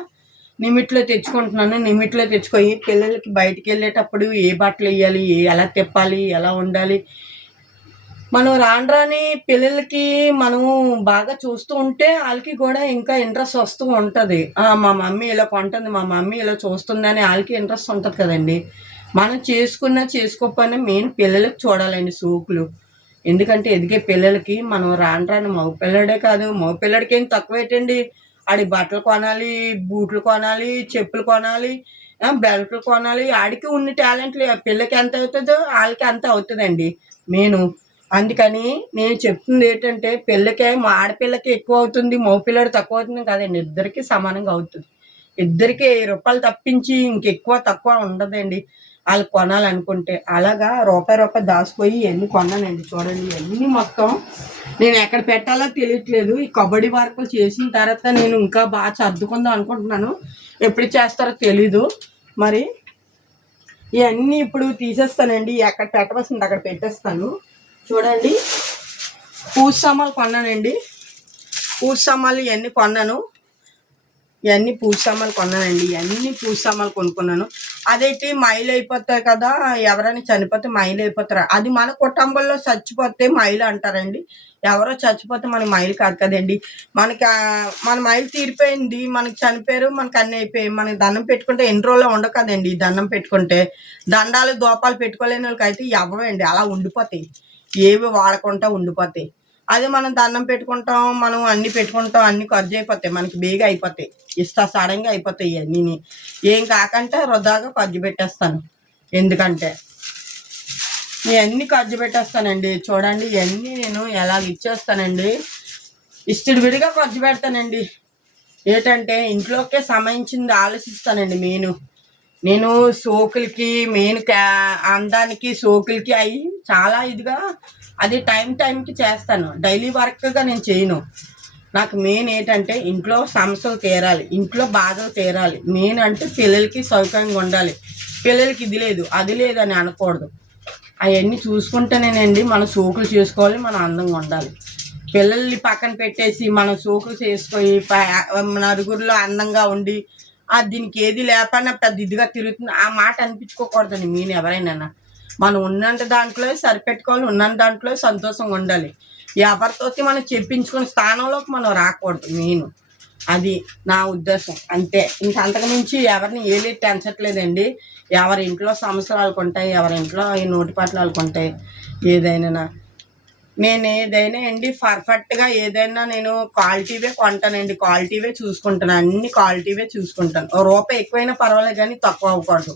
లిమిట్లో తెచ్చుకుంటున్నాను. లిమిట్లో తెచ్చుకొని పిల్లలకి బయటికి వెళ్ళేటప్పుడు ఏ బట్టలు వేయాలి, ఎలా తిప్పాలి, ఎలా ఉండాలి, మనం రాని పిల్లలకి మనము బాగా చూస్తూ ఉంటే వాళ్ళకి కూడా ఇంకా ఇంట్రెస్ట్ వస్తూ ఉంటుంది. మా మమ్మీ ఇలా కొంటుంది, మా మమ్మీ ఇలా చూస్తుందని వాళ్ళకి ఇంట్రెస్ట్ ఉంటుంది కదండి. మనం చేసుకున్నా చేసుకోకపోయినా మెయిన్ పిల్లలకి చూడాలండి సోకులు. ఎందుకంటే ఎదిగే పిల్లలకి మనం రాని మగ పిల్లడే కాదు, మగ పిల్లడికి ఏం తక్కువ ఏంటండి. ఆడి బట్టలు కొనాలి, బూట్లు కొనాలి, చెప్పులు కొనాలి, బెల్ట్లు కొనాలి. ఆడికి ఉన్న టాలెంట్లు పిల్లకి ఎంత అవుతుందో వాళ్ళకి అంత అవుతుందండి మెయిన్. అందుకని నేను చెప్తుంది ఏంటంటే పిల్లకే మా ఆడపిల్లకి ఎక్కువ అవుతుంది, మగ పిల్లడు తక్కువ అవుతుంది కదండి, ఇద్దరికి సమానంగా అవుతుంది. ఇద్దరికి 1000 రూపాయలు తప్పించి ఇంకెక్కువ తక్కువ ఉండదండి వాళ్ళు కొనాలనుకుంటే. అలాగా రూపాయి దాచిపోయి ఎన్ని కొన్నానండి. చూడండి అన్నీ మొత్తం నేను ఎక్కడ పెట్టాలో తెలియట్లేదు. ఈ కబడ్డీ వర్కులు చేసిన తర్వాత నేను ఇంకా బాగా సర్దుకుందాం అనుకుంటున్నాను, ఎప్పుడు చేస్తారో తెలీదు. మరి ఇవన్నీ ఇప్పుడు తీసేస్తానండి, ఎక్కడ పెట్టవలసింది అక్కడ పెట్టేస్తాను. చూడండి పూజ సామాన్లు కొన్నానండి, పూజ సామాన్లు ఇవన్నీ కొన్నాను, ఇవన్నీ పూజ సామాన్లు కొన్నానండి, ఇవన్నీ పూజ సామాన్లు కొనుక్కున్నాను. అదేంటి మైలు అయిపోతాయి కదా, ఎవరైనా చనిపోతే మైలు అయిపోతారు, అది మన కుటుంబంలో చచ్చిపోతే మైలు అంటారండి. ఎవరో చచ్చిపోతే మనకి మైలు కాదు కదండి. మనకి మన మైలు తీరిపోయింది, మనకి చనిపోయారు, మనకి అన్నీ అయిపోయాయి. మనకి దండం పెట్టుకుంటే ఎన్ని రోజుల్లో ఉండవు కదండి. దండం పెట్టుకుంటే దండాలు దోపాలు పెట్టుకోలేని వాళ్ళకి అయితే ఎవరండి అలా ఉండిపోతాయి, ఏవి వాడకుండా ఉండిపోతాయి. అదే మనం దండం పెట్టుకుంటాం, మనం అన్ని పెట్టుకుంటాం, అన్ని ఖర్చు అయిపోతాయి, మనకి బేగా అయిపోతాయి, సడన్గా అయిపోతాయి. అన్నీ ఏం కాకంటే వృధాగా ఖర్చు పెట్టేస్తాను. ఎందుకంటే ఇవన్నీ ఖర్చు పెట్టేస్తానండి. చూడండి ఇవన్నీ నేను ఎలాగ ఇచ్చేస్తానండి, ఇష్టడు విడిగా ఖర్చు పెడతానండి. ఏంటంటే ఇంట్లోకే సంబంధించింది ఆలోచిస్తానండి. నేను సోకులకి మెయిన్ అందానికి సోకులకి అవి చాలా ఇదిగా అది టైంకి చేస్తాను, డైలీ వర్క్గా నేను చేయను. నాకు మెయిన్ ఏంటంటే ఇంట్లో సమస్యలు తీరాలి, ఇంట్లో బాధలు తీరాలి. మెయిన్ అంటే పిల్లలకి సౌకర్యంగా ఉండాలి, పిల్లలకి ఇది లేదు అది లేదు అని అనకూడదు. అవన్నీ చూసుకుంటేనేనండి మనం సోకులు చేసుకోవాలి, మనం అందంగా ఉండాలి. పిల్లల్ని పక్కన పెట్టేసి మనం సోకులు చేసుకొని నలుగురిలో అందంగా ఉండి దీనికి ఏది లేకపోయినా పెద్ద ఇదిగా తిరుగుతుంది ఆ మాట అనిపించుకోకూడదండి. నేను ఎవరైనా మనం ఉన్నంత దాంట్లో సరిపెట్టుకోవాలి, ఉన్నంత దాంట్లో సంతోషంగా ఉండాలి. ఎవరితో మనం చెప్పించుకునే స్థానంలోకి మనం రాకూడదు. అది నా ఉద్దేశం అంతే. ఇంకా అంతకుమించి ఎవరిని ఏలేటి పెంచట్లేదండి. ఎవరి ఇంట్లో సమస్యలు వాళ్ళకు ఉంటాయి, ఎవరి ఇంట్లో ఈ నోటిపాట్లు వాళ్ళకు ఉంటాయి. ఏదైనా నేను ఏదైనా అండి పర్ఫెక్ట్గా ఏదైనా నేను క్వాలిటీవే కొంటానండి, క్వాలిటీవే చూసుకుంటాను, అన్ని క్వాలిటీవే చూసుకుంటాను. రూపాయి ఎక్కువైనా పర్వాలేదు కానీ తక్కువ అవ్వకూడదు.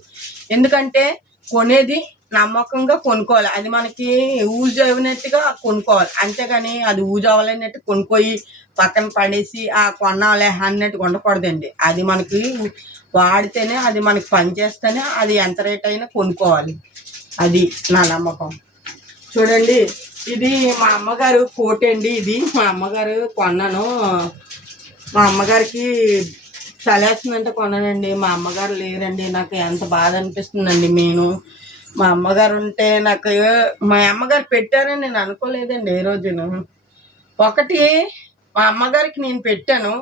ఎందుకంటే కొనేది నమ్మకంగా కొనుక్కోవాలి, అది మనకి యూజ్ అయినట్టుగా కొనుక్కోవాలి. అంతేగాని అది యూజ్ అవ్వలేనట్టు కొనుక్కోయి పక్కన పడేసి ఆ కొనాలే అన్నట్టు ఉండకూడదండి. అది మనకి వాడితేనే, అది మనకి పనిచేస్తేనే అది ఎంత రేట్ అయినా కొనుక్కోవాలి. అది నా నమ్మకం. చూడండి, ఇది మా అమ్మగారు కోట్ అండి. ఇది మా అమ్మగారు కొన్నాను. మా అమ్మగారికి చలేస్తుందంటే కొన్నానండి. మా అమ్మగారు లేరండి, నాకు ఎంత బాధ అనిపిస్తుందండి. మా అమ్మగారు ఉంటే నాకు, మా అమ్మగారు పెట్టారని నేను అనుకోలేదండి ఏ రోజును. ఒకటి మా అమ్మగారికి నేను పెట్టాను,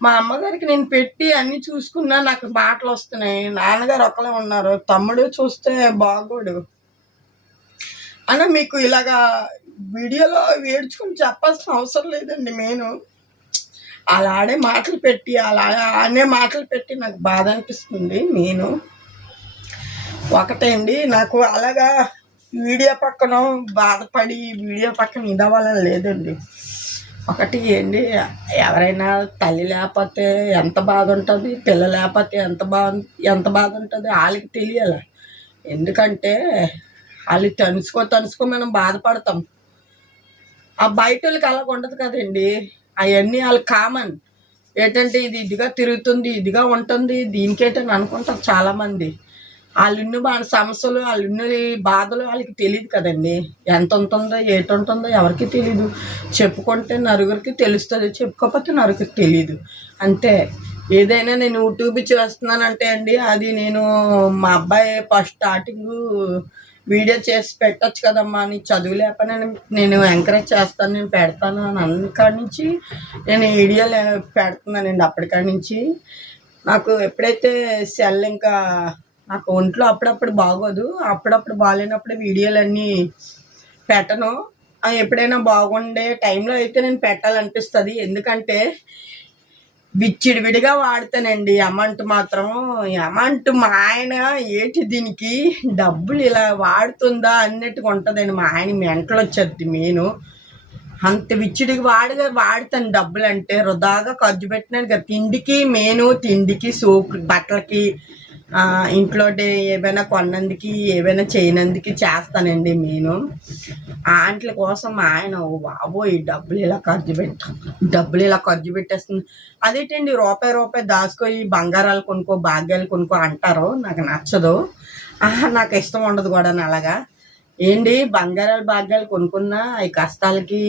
మా అమ్మగారికి నేను పెట్టి అన్నీ చూసుకున్నా, నాకు మాటలు వస్తున్నాయి. నాన్నగారు ఒకళ్ళే ఉన్నారు, తమ్ముడు చూస్తే బాగోడు అన్న. మీకు ఇలాగా వీడియోలో ఏడ్చుకుని చెప్పాల్సిన అవసరం లేదండి. అలా ఆడే మాటలు పెట్టి, అలా ఆడే మాటలు పెట్టి నాకు బాధ అనిపిస్తుంది. ఒకటే అండి, నాకు అలాగా వీడియో పక్కన బాధపడి వీడియో పక్కన ఇదవ్వాలని లేదండి. ఒకటి ఏంటి, ఎవరైనా తల్లి లేకపోతే ఎంత బాధ ఉంటుంది, పిల్ల లేకపోతే ఎంత బాధ ఉంటుంది వాళ్ళకి తెలియాలి. ఎందుకంటే వాళ్ళు తనుసుకో మనం బాధపడతాం. ఆ బయట వాళ్ళకి అలాగ ఉండదు కదండి. అవన్నీ వాళ్ళకి కామన్. ఏంటంటే ఇది ఇదిగా తిరుగుతుంది, ఇదిగా ఉంటుంది, దీనికేంటని అనుకుంటారు చాలామంది. వాళ్ళున్న వాళ్ళ సమస్యలు, వాళ్ళున్న బాధలు వాళ్ళకి తెలియదు కదండి. ఎంత ఉంటుందో ఏటి ఉంటుందో ఎవరికి తెలీదు. చెప్పుకుంటే నలుగురికి తెలుస్తుంది, చెప్పుకోకపోతే నలుగురికి తెలీదు. అంతే. ఏదైనా నేను యూట్యూబ్ చేస్తున్నానంటే అండి, అది నేను మా అబ్బాయి ఫస్ట్ స్టార్టింగ్ వీడియో చేసి పెట్టచ్చు కదమ్మా, నీ చదువు లేకపోయినా నేను ఎంకరేజ్ చేస్తాను, నేను పెడతాను అని అన్నకాడి నుంచి నేను వీడియోలు పెడుతున్నానండి. అప్పటికాడి నుంచి నాకు ఎప్పుడైతే సెల్, ఇంకా నాకు ఒంట్లో అప్పుడప్పుడు బాగోదు, అప్పుడప్పుడు బాగాలేనప్పుడు వీడియోలన్నీ పెట్టను. ఎప్పుడైనా బాగుండే టైంలో అయితే నేను పెట్టాలనిపిస్తుంది. ఎందుకంటే విడిగా వాడతానండి. అమౌంట్ మాత్రం, అమౌంట్ మా ఆయన ఏంటి దీనికి డబ్బులు ఇలా వాడుతుందా అన్నట్టుగా ఉంటుందండి. మా ఆయన మెంటలు వచ్చేది. అంత విచ్చిడికి వాడతాను. డబ్బులు అంటే వృధాగా ఖర్చు పెట్టినాను కదా. తిండికి సోకు, బట్టలకి, ఇంట్లో ఏమైనా కొన్నందుకు, ఏమైనా చేయనందుకు చేస్తానండి. ఆంట్ల కోసం మా ఆయన బాబోయ్ డబ్బులు ఇలా ఖర్చు పెట్టేస్తుంది. అదేంటండి రూపాయి దాచుకొని బంగారాలు కొనుక్కో, భాగ్యాలు కొనుక్కో అంటారు. నాకు నచ్చదు, నాకు ఇష్టం ఉండదు కూడా. అలాగా ఏంటి భాగ్యాలు కొనుక్కున్నా అవి కష్టాలకి,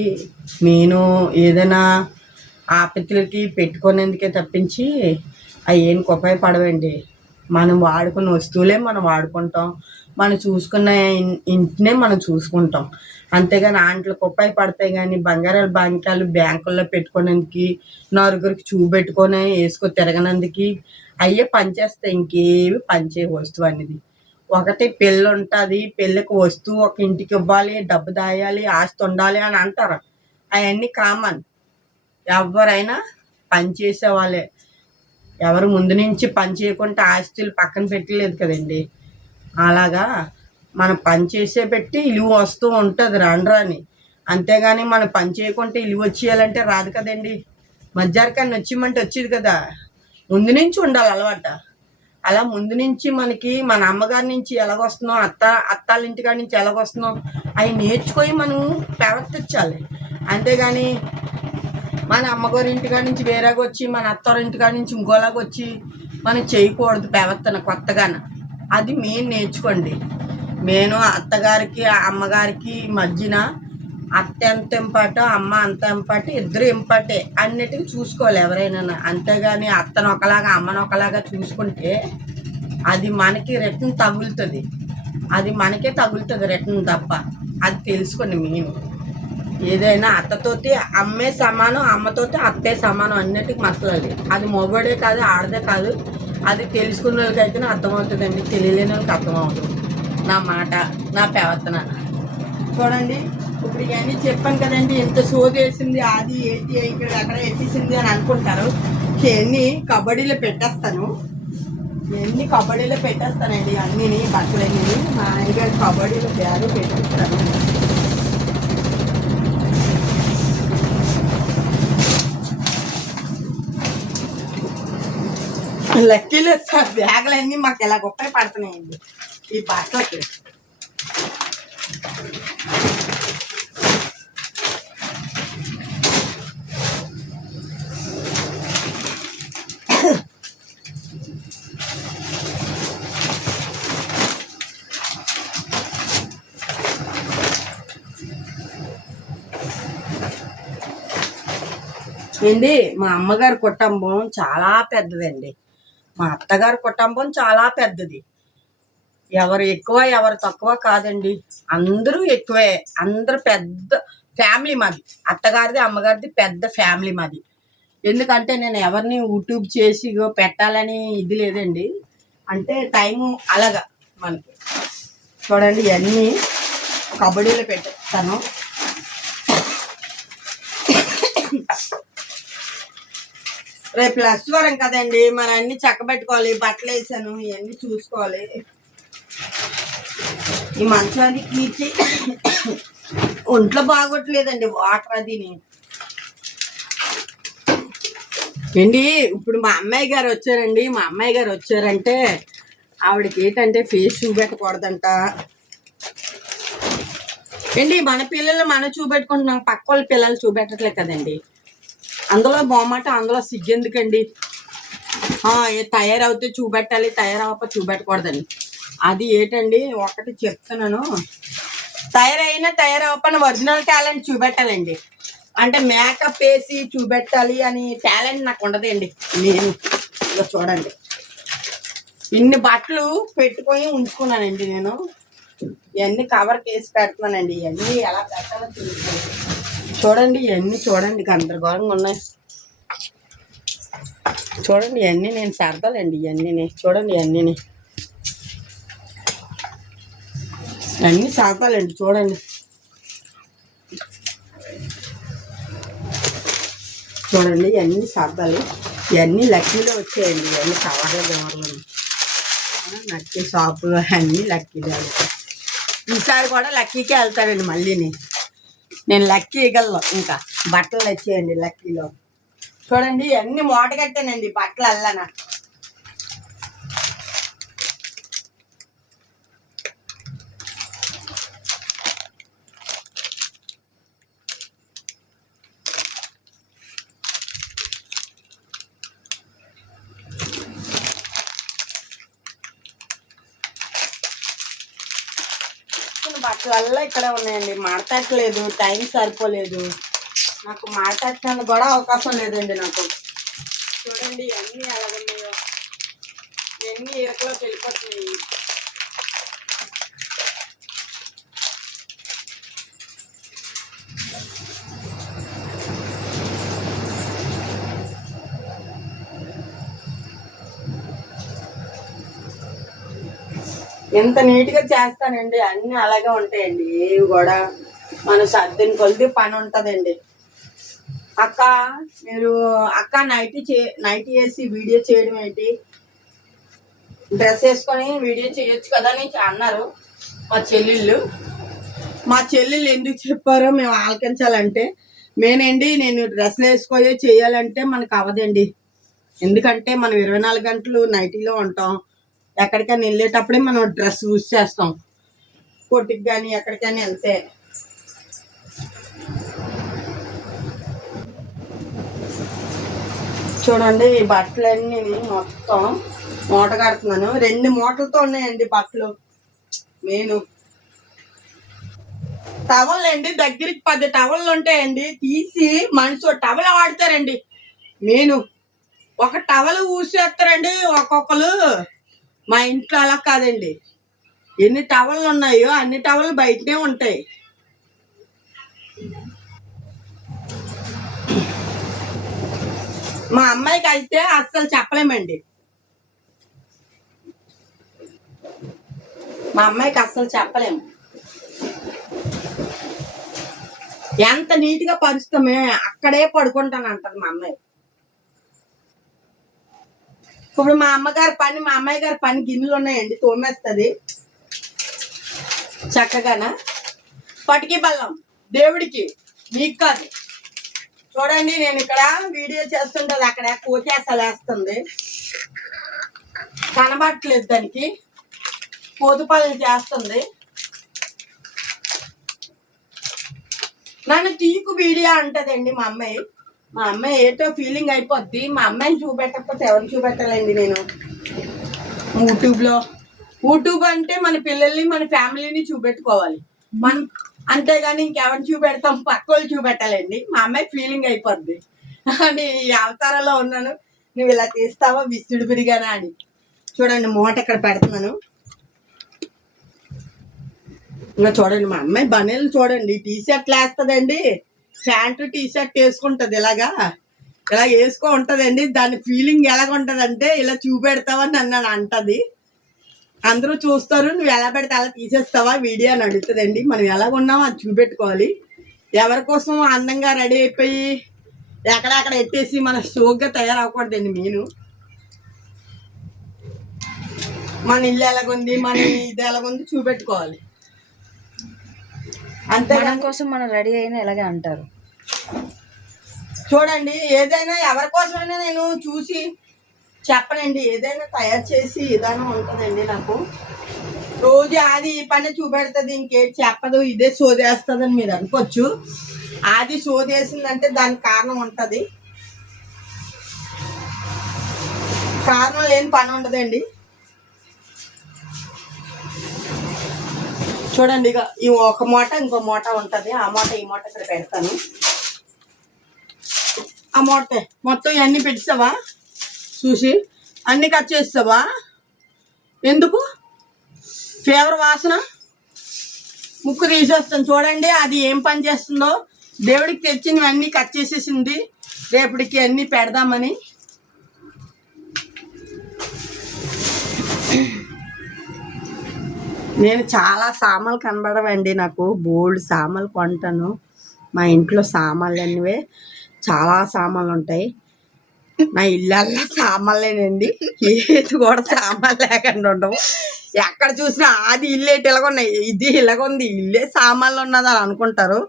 నేను ఏదైనా ఆపత్తులకి పెట్టుకునేందుకే తప్పించి అవి ఏనికి ఉపయోగపడవండి. మనం వాడుకున్న వస్తువులే మనం వాడుకుంటాం, మనం చూసుకున్న ఇంటినే మనం చూసుకుంటాం. అంతేగాని ఆంట్లకు ఉపయోగపడతాయి కానీ భాగ్యాలు బ్యాంకుల్లో పెట్టుకునేందుకు, నలుగురికి చూపెట్టుకొని వేసుకో తిరగనందుకు అయ్యే పనిచేస్తాయి. ఇంకేవి పనిచేయ వస్తువు అనేది. ఒకటి పెళ్ళి ఉంటుంది, పెళ్ళికి వస్తువు ఒక ఇంటికి ఇవ్వాలి, డబ్బు దాయాలి, ఆస్తి ఉండాలి అని అంటారు. అవన్నీ కామన్. ఎవరైనా పని చేసేవాళ్ళే. ఎవరు ముందు నుంచి పని చేయకుండా ఆస్తులు పక్కన పెట్టలేదు కదండి. అలాగా మనం పని చేసే పెట్టి ఇలువ వస్తూ ఉంటుంది రాని. అంతేగాని మనం పని చేయకుంటే ఇలువ వచ్చేయాలంటే రాదు కదండి. మధ్యాహ్నం వచ్చిమంటే వచ్చేది కదా. ముందు నుంచి ఉండాలి అలవాట. అలా ముందు నుంచి మనకి మన అమ్మగారి నుంచి ఎలాగొస్తున్నాం, అత్తాళ్ళ ఇంటికాడి నుంచి ఎలాగొస్తున్నాం అవి నేర్చుకొని మనం ప్రవర్తించాలి. అంతేగాని మన అమ్మగారి ఇంటికాడి నుంచి వేరేగా వచ్చి, మన అత్తగారి ఇంటికాడి నుంచి ఇంకోలాగా వచ్చి మనం చేయకూడదు ప్రవర్తన కొత్తగానే. అది నేర్చుకోండి. అత్తగారికి అమ్మగారికి మధ్యన అత్త ఎంత ఇంపార్టో, అమ్మ అంత ఇంపార్ట్, ఇద్దరు ఇంపార్టే అన్నిటికీ చూసుకోవాలి ఎవరైనా. అంతేగాని అత్తను ఒకలాగా అమ్మను ఒకలాగా చూసుకుంటే అది మనకి రిటర్న్ తగులుతుంది. అది మనకే తగులుతుంది రిటర్న్ తప్ప. అది తెలుసుకోండి. ఏదైనా అత్తతోటి అమ్మే సమానం, అమ్మతోటి అత్తే సమానం అన్నిటికీ మసలాలి. అది మొగోడే కాదు, ఆడదే కాదు. అది తెలుసుకున్న వాళ్ళకైతేనే అర్థమవుతుందండి, తెలియలేని వాళ్ళకి అర్థమవుతుంది. నా మాట, నా ప్రవర్తన చూడండి. ఇప్పుడు ఇవన్నీ చెప్పాను కదండి, ఎంత సోది వేసింది, అది ఏంటి ఇక్కడ అక్కడ ఎట్టేసింది అని అనుకుంటారు. ఇవన్నీ కబడ్డీలో పెట్టేస్తానండి. అన్నీ బట్టలన్నీ మా ఆయనగారు కబడ్డీలో బ్యాగు పెట్టేస్తాను. లక్కీలు బ్యాగులన్నీ మాకు ఇలా గొప్ప పడుతున్నాయండి ఈ బట్టలకి. ఏంటి మా అమ్మగారి కుటుంబం చాలా పెద్దదండి, మా అత్తగారి కుటుంబం చాలా పెద్దది. ఎవరు ఎక్కువ ఎవరు తక్కువ కాదండి, అందరూ ఎక్కువే. అందరూ పెద్ద ఫ్యామిలీ మాది. అత్తగారిది అమ్మగారిది పెద్ద ఫ్యామిలీ మాది. ఎందుకంటే నేను ఎవరిని యూట్యూబ్ చేసి పెట్టాలని ఇది లేదండి, అంటే టైము అలాగా మనకి. చూడండి ఇవన్నీ కబడ్డీలో పెట్టేస్తాను. రేపు లక్ష్మీవారం కదండి, మరి అన్ని చక్కబెట్టుకోవాలి. బట్టలు వేసాను, ఇవన్నీ చూసుకోవాలి. ఈ మంచాన్ని తీర్చి ఒంట్లో బాగోట్లేదండి, వాటర్ అదిని. ఏంటి ఇప్పుడు మా అమ్మాయి గారు వచ్చారండి. మా అమ్మాయి గారు వచ్చారంటే ఆవిడకి ఏంటంటే ఫేస్ చూపెట్టకూడదంట. ఏంటి మన పిల్లలు మనం చూపెట్టుకుంటున్నాం, పక్క వాళ్ళ పిల్లలు చూపెట్టట్లే కదండి. అందులో బొమ్మట, అందులో సిగ్గెందుకండి. తయారవుతే చూపెట్టాలి, తయారవ్వక చూపెట్టకూడదండి. అది ఏంటండి ఒకటి చెప్తున్నాను, తయారైనా తయారవ్వకపోయినా ఒరిజినల్ టాలెంట్ చూపెట్టాలండి. అంటే మేకప్ వేసి చూపెట్టాలి అని టాలెంట్ నాకు ఉండదండి. నేను ఇలా చూడండి ఇన్ని బట్టలు పెట్టుకొని ఉంచుకున్నానండి. నేను ఇవన్నీ కవర్కి వేసి పెడుతున్నానండి. ఇవన్నీ ఎలా పెట్టాలో తెలుసుకోండి. చూడండి ఇవన్నీ చూడండి గందరగోళంగా ఉన్నాయి. చూడండి ఇవన్నీ నేను సరదాలండి. ఇవన్నీ చూడండి, ఇవన్నీ సరదాలండి. చూడండి చూడండి ఇవన్నీ సరదాలు. ఇవన్నీ లక్కీలో వచ్చాయండి. ఇవన్నీ కవర్లో గవర్లో నక్కి షాపులు అన్నీ లక్కీలో వెళ్తాయి. ఈసారి కూడా లక్కీకే వెళ్తాడండి. మళ్ళీ నేను లక్కీ ఇగల్లో ఇంకా బట్టలు వచ్చాయండి లక్కీలో. చూడండి ఇవన్నీ మూట కట్టానండి బట్టలు అల్లన. బట్టలల్లా ఇక్కడ ఉన్నాయండి. మాట్లాడలేదు, టైం సరిపోలేదు నాకు. మాట్లాడటానికి కూడా అవకాశం లేదండి నాకు. చూడండి ఇవన్నీ ఎలాగున్నాయో, ఇవన్నీ ఇరకలోకి వెళ్ళిపోతున్నాయి. ఎంత నీట్గా చేస్తానండి, అన్నీ అలాగే ఉంటాయండి. ఏవి కూడా మన సర్దిని కొలిది పని ఉంటుందండి. అక్క మీరు నైటీ వేసి వీడియో చేయడం ఏంటి, డ్రెస్ వేసుకొని వీడియో చేయొచ్చు కదా అని అన్నారు మా చెల్లెళ్ళు. మా చెల్లెళ్ళు ఎందుకు చెప్పారో మేము ఆలకించాలంటే, నేను డ్రెస్లు వేసుకోయే చేయాలంటే మనకు అవ్వదండి. ఎందుకంటే మనం 24 గంటలు నైటీలో ఉంటాం. ఎక్కడికైనా వెళ్ళేటప్పుడే మనం డ్రెస్ యూజ్ చేస్తాం, కొట్టుకి కానీ ఎక్కడికైనా వెళ్తే. చూడండి ఈ బట్టలన్నీ మొత్తం మూట కడుతున్నాను. 2 మూటలతో ఉన్నాయండి బట్టలు. టవల్ అండి, దగ్గరికి 10 టవళ్ళు ఉంటాయండి. తీసి మనిషి టవల్ వాడతారండి. ఒక టవల్ ఊసేస్తారండి ఒక్కొక్కరు. మా ఇంట్లో అలా కాదండి, ఎన్ని టవళ్ళు ఉన్నాయో అన్ని టవళ్ళు బయటనే ఉంటాయి. మా అమ్మాయికి అయితే అస్సలు చెప్పలేమండి. మా అమ్మాయికి అస్సలు చెప్పలేము. ఎంత నీట్గా పరుస్తామే అక్కడే పడుకుంటాను అంటది మా అమ్మాయి. ఇప్పుడు మా అమ్మాయి గారి పని గిన్నెలు ఉన్నాయండి, తోమేస్తుంది చక్కగానా. పటికి బల్లం దేవుడికి, మీకు కాదు. చూడండి నేను ఇక్కడ వీడియో చేస్తుంటది, అక్కడ కోకేసలు వేస్తుంది. కనబడట్లేదు దానికి, పొదుపల్లి చేస్తుంది. నన్ను తీకు వీడియో అంటదండి మా అమ్మాయి. మా అమ్మాయి ఏటో ఫీలింగ్ అయిపోద్ది. మా అమ్మాయిని చూపెట్టకపోతే ఎవరు చూపెట్టాలండి నేను యూట్యూబ్ అంటే మన పిల్లల్ని మన ఫ్యామిలీని చూపెట్టుకోవాలి మనం, అంతేగాని ఇంకెవరిని చూపెడతాం, పక్క వాళ్ళు చూపెట్టాలండి. మా అమ్మాయి ఫీలింగ్ అయిపోద్ది అని ఈ అవతారంలో ఉన్నాను, నువ్వు ఇలా తీస్తావా విసుడు బిరిగానా అని. చూడండి మూట ఇక్కడ పెడుతున్నాను. ఇంకా చూడండి మా అమ్మాయి బనీలు చూడండి, టీ షర్ట్లు వేస్తుందండి, ప్యాంటు టీ షర్ట్ వేసుకుంటుంది, ఇలా వేసుకో ఉంటుందండి. దాని ఫీలింగ్ ఎలాగ ఉంటుంది అంటే ఇలా చూపెడతావని నన్ను అంటది. అందరూ చూస్తారు, నువ్వు ఎలా పెడితే అలా తీసేస్తావా వీడియో అని అడుగుతుందండి. మనం ఎలాగ ఉన్నామో అది చూపెట్టుకోవాలి. ఎవరి కోసం అందంగా రెడీ అయిపోయి ఎక్కడెక్కడ ఎట్టేసి మన షోక్గా తయారవ్వకూడదండి. మన ఇల్లు ఎలాగుంది, మన ఇది ఎలాగుంది చూపెట్టుకోవాలి. అంతే కోసం మనం రెడీ అయినా ఎలాగే అంటారు. చూడండి ఏదైనా ఎవరి కోసమైనా నేను చూసి చెప్పనండి, ఏదైనా తయారు చేసి విధానం ఉంటుందండి నాకు. రోజు అది ఈ పని చూపెడుతుంది, ఇంకేటి చెప్పదు, ఇదే సోదేస్తుందని మీరు అనుకోవచ్చు. అది సోదేసిందంటే దానికి కారణం ఉంటుంది, కారణం లేని పని ఉండదండి. చూడండి ఇక ఈ ఒక మూట ఇంకో మూట ఉంటుంది, ఆ మూట ఈ మూట ఇక్కడ పెడతాను. ఆ మూట మొత్తం ఇవన్నీ పెట్టిస్తావా, చూసి అన్నీ కట్ చేస్తావా, ఎందుకు ఫేవర్ వాసన ముక్కు తీసేస్తాను. చూడండి అది ఏం పని చేస్తుందో, దేవుడికి తెచ్చినవి అన్నీ కట్ చేసేసింది, రేపటికి అన్నీ పెడదామని. నేను చాలా సామాన్లు కనబడవండి, నాకు బోల్డ్ సామాన్లు కొంటాను. మా ఇంట్లో సామాన్లు అనివే చాలా సామాన్లు ఉంటాయి. నా ఇళ్ళల్లో సామాన్లేనండి, ఏది కూడా సామాన్లు లేకుండా ఉండవు. ఎక్కడ చూసినా అది ఇల్లు ఏంటి ఇలాగున్నాయి, ఇది ఇలాగుంది, ఇల్లే సామాన్లు ఉన్నదని అనుకుంటారు.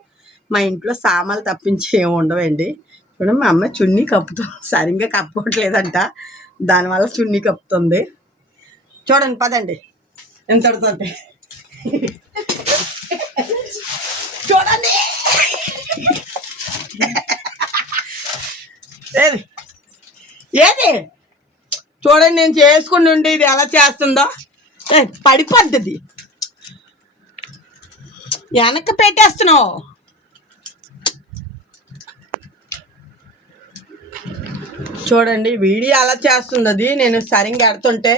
మా ఇంట్లో సామాన్లు తప్పించి ఏమి ఉండవండి. చూడండి మా అమ్మ చున్నీ కప్పుతుంది, సరిగ్గా కప్పుకోవట్లేదంట, దానివల్ల చున్నీ కప్పుతుంది. చూడండి పదండి ఎంత పడుతుంటే చూడండి. ఏది చూడండి నేను చేసుకుని ఉండి ఇది ఎలా చేస్తుందో, పడిపోద్ది, వెనక్కి పెట్టేస్తున్నావు. చూడండి వీడియో అలా చేస్తుంది, అది నేను సరిగ్గా ఎడుతుంటే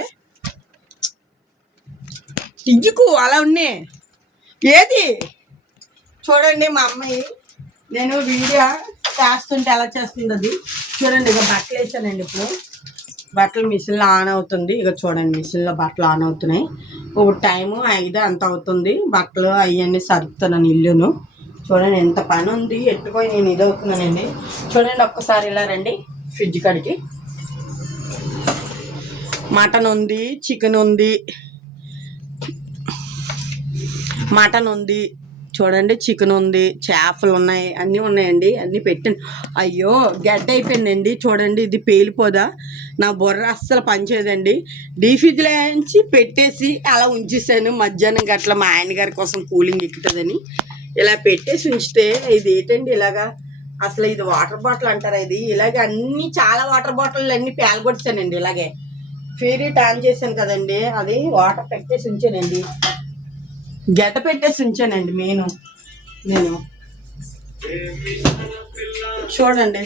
ఇజ్జుకు అలా ఉన్నాయి. ఏది చూడండి మా అమ్మాయి నేను వీడియో చేస్తుంటే ఎలా చేస్తుంది అది చూడండి. ఇక బట్టలు వేసానండి, ఇప్పుడు బట్టలు మిషన్లో ఆన్ అవుతుంది. ఇక చూడండి మిషన్లో బట్టలు ఆన్ అవుతున్నాయి. ఒక టైము 5 అంత అవుతుంది. బట్టలు అవన్నీ సర్దుతున్నాను ఇల్లును. చూడండి ఎంత పని ఉంది, ఎట్టుపోయి నేను ఇది అవుతున్నానండి. చూడండి ఒక్కసారి ఇలా రండి, ఫ్రిడ్జ్ కాడికి మటన్ ఉంది, చికెన్ ఉంది, మటన్ ఉంది, చూడండి చికెన్ ఉంది, చేపలు ఉన్నాయి, అన్నీ ఉన్నాయండి. అన్నీ పెట్టాను. అయ్యో గడ్డ అయిపోయిందండి, చూడండి ఇది పేలిపోదా, నా బుర్ర అస్సలు పనిచేయదండి. డీఫ్రిడ్జ్లోంచి పెట్టేసి అలా ఉంచేసాను. మధ్యాహ్నం గట్ల మా ఆయన గారి కోసం కూలింగ్ ఎక్కుతుందని ఇలా పెట్టేసి ఉంచితే ఇది ఏంటండి ఇలాగా, అసలు ఇది వాటర్ బాటిల్ అంటారా ఇది, ఇలాగే అన్నీ చాలా వాటర్ బాటిల్ అన్నీ పేలగొట్టానండి. ఇలాగే ఫీరీట్ ఆన్ చేశాను కదండి, అది వాటర్ పెట్టేసి ఉంచానండి, గడ్డ పెట్టేసి ఉంచానండి. నేను చూడండి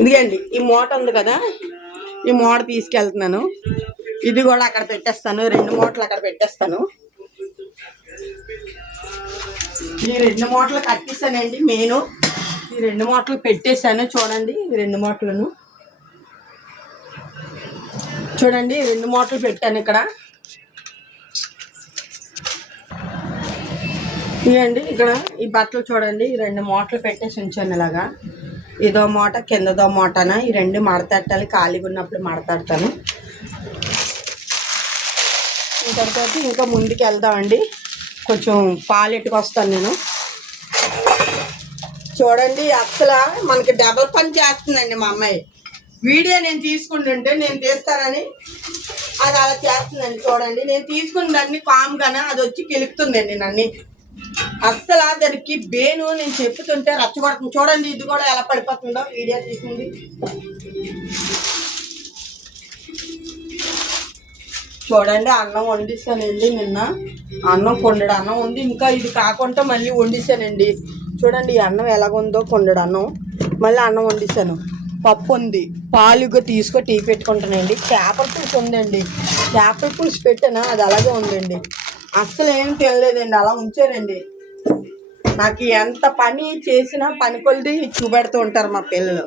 ఇదిగండి ఈ మూట ఉంది కదా, ఈ మూట తీసుకెళ్తున్నాను. ఇది కూడా అక్కడ పెట్టేస్తాను, 2 మూటలు అక్కడ పెట్టేస్తాను. ఈ 2 మూటలు కట్టిస్తానండి. నేను ఈ 2 మూటలు పెట్టేశాను. చూడండి ఈ 2 మూటలను చూడండి, 2 మూటలు పెట్టాను ఇక్కడ. ఇదండి ఇక్కడ ఈ బట్టలు చూడండి, ఈ 2 మూటలు పెట్టేసి ఉంచాను ఇలాగా. ఇదో మూట కిందదో మూటన, ఈ 2 మడతట్టాలి, ఖాళీగా ఉన్నప్పుడు మడతడతాను. ఇంతటితోటి ఇంకా ముందుకు వెళ్దామండి. కొంచెం పాలు ఎట్టుకొస్తాను నేను. చూడండి అసలు మనకి డబల్ పని చేస్తుందండి మా అమ్మాయి. వీడియో నేను తీసుకుంటుంటే నేను తీస్తానని అది అలా చేస్తుందండి. చూడండి, నేను తీసుకున్న దాన్ని కామ్గానే అది వచ్చి కెలుకుతుందండి నన్ను. అస్సలు దానికి బేను నేను చెప్పుతుంటే రచ్చగొడుతుంది. చూడండి, ఇది కూడా ఎలా పడిపోతుందో వీడియో తీసింది. చూడండి, అన్నం వండిస్తానండి. నిన్న అన్నం కొండడు అన్నం ఉంది, ఇంకా ఇది కాకుండా మళ్ళీ వండిస్తానండి. చూడండి ఈ అన్నం ఎలాగుందో, కొండడు అన్నం. మళ్ళీ అన్నం వండిస్తాను. పప్పు ఉంది, పాలుగా తీసుకో టీ పెట్టుకుంటానండి. చేపల పులుసు ఉందండి, చేపల పులుసు పెట్టాను, అది అలాగే ఉందండి. అస్సలు ఏం తినలేదండి, అలా ఉంచారండి. నాకు ఎంత పని చేసినా పని కొలిది చూపెడుతూ ఉంటారు మా పిల్లలు.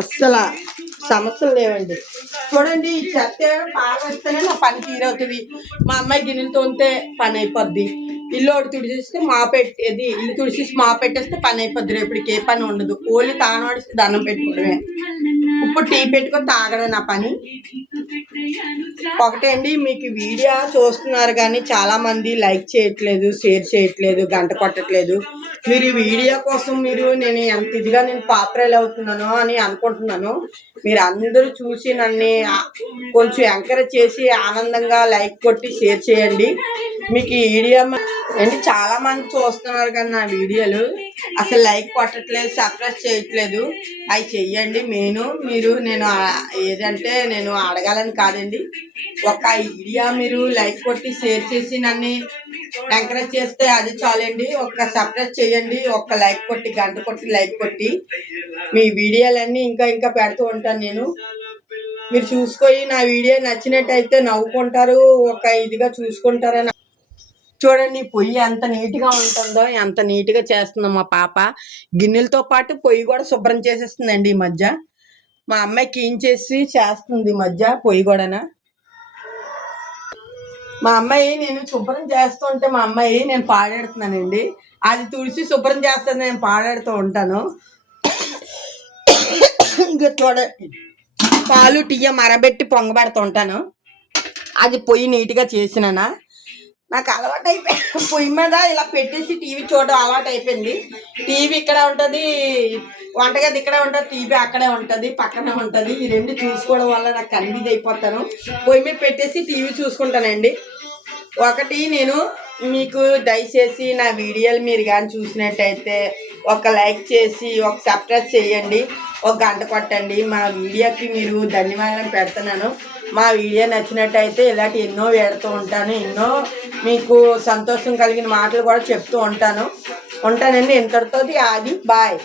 అస్సలు సమస్యలు లేవండి. చూడండి, ఈ చెత్త పారేస్తేనే నా పని తీరవుతుంది. మా అమ్మాయి గిన్నెలు తోమితే పని అయిపోద్ది. ఇల్లు ఒకటి తుడిచేస్తే మాపెట్టేది, ఇల్లు తుడిచేసి మాపెట్టేస్తే పని అయిపోద్ది. రేపటికి ఏ పని ఉండదు. ఓన్లీ తానవాడిస్తే దండం పెట్టుకోవడమే. ఇప్పుడు టీ పెట్టుకొని తాగడం నా పని. ఒకటే అండి, మీకు వీడియో చూస్తున్నారు కానీ చాలామంది లైక్ చేయట్లేదు, షేర్ చేయట్లేదు, గంట కొట్టట్లేదు. మీరు ఈ వీడియో కోసం నేను ఎంత ఇదిగా పాపులర్ అవుతున్నానో అని అనుకుంటున్నాను. మీరు అందరూ చూసి నన్ను కొంచెం ఎంకరేజ్ చేసి ఆనందంగా లైక్ కొట్టి షేర్ చేయండి. మీకు ఈ వీడియో అంటే చాలామంది చూస్తున్నారు కానీ నా వీడియోలు అసలు లైక్ కొట్టట్లేదు, సబ్స్క్రైబ్ చేయట్లేదు. అవి చెయ్యండి. నేను ఏదంటే నేను అడగాలని కాదండి, ఒక వీడియో మీరు లైక్ కొట్టి షేర్ చేసి నన్ను ఎంకరేజ్ చేస్తే అది చాలండి. ఒక్క సబ్స్క్రైబ్ చేయండి, ఒక్క లైక్ కొట్టి, గంట కొట్టి లైక్ కొట్టి మీ వీడియోలన్నీ ఇంకా పెడుతూ ఉంటాను నేను. మీరు చూసుకొని నా వీడియో నచ్చినట్టయితే నవ్వుకుంటారు, ఒక ఇదిగా చూసుకుంటారని. చూడండి, పొయ్యి ఎంత నీట్గా ఉంటుందో, ఎంత నీట్గా చేస్తుందో మా పాప. గిన్నెలతో పాటు పొయ్యి కూడా శుభ్రం చేసేస్తుందండి ఈ మధ్య. మా అమ్మాయి క్లీన్ చేసి చేస్తుంది ఈ మధ్య పొయ్యి కూడా. మా అమ్మాయి నేను శుభ్రం చేస్తుంటే మా అమ్మాయి నేను పాడేడుతున్నానండి. అది తుడిసి శుభ్రం చేస్తాను, నేను పాడేడుతూ ఉంటాను. ఇంకా చూడండి, పాలు టీయ మరబెట్టి పొంగబెడుతూ ఉంటాను. అది పొయ్యి నీట్గా చేసినానా. నాకు అలవాటు అయిపోయింది, పొయ్యి మీద ఇలా పెట్టేసి టీవీ చూడడం అలవాటు అయిపోయింది. టీవీ ఇక్కడ ఉంటుంది, వంటగది ఇక్కడ ఉంటుంది, టీవీ అక్కడే ఉంటుంది, పక్కనే ఉంటుంది. ఈ రెండు చూసుకోవడం వల్ల నాకు కన్ఫ్యూజ్ అయిపోతాను. పొయ్యి మీద పెట్టేసి టీవీ చూసుకుంటానండి. ఒకటి నేను మీకు దయచేసి నా వీడియోలు మీరు కానీ చూసినట్టయితే ఒక లైక్ చేసి ఒక సబ్స్క్రైబ్ చేయండి, ఒక గంట కొట్టండి. మా వీడియోకి మీరు ధన్యవాదాలు పెడుతున్నాను. మా వీడియో నచ్చినట్టయితే ఇలాంటి ఎన్నో పెడుతూ ఉంటాను, ఎన్నో మీకు సంతోషం కలిగిన మాటలు కూడా చెప్తూ ఉంటానండి. ఇంతటితో అది బాయ్.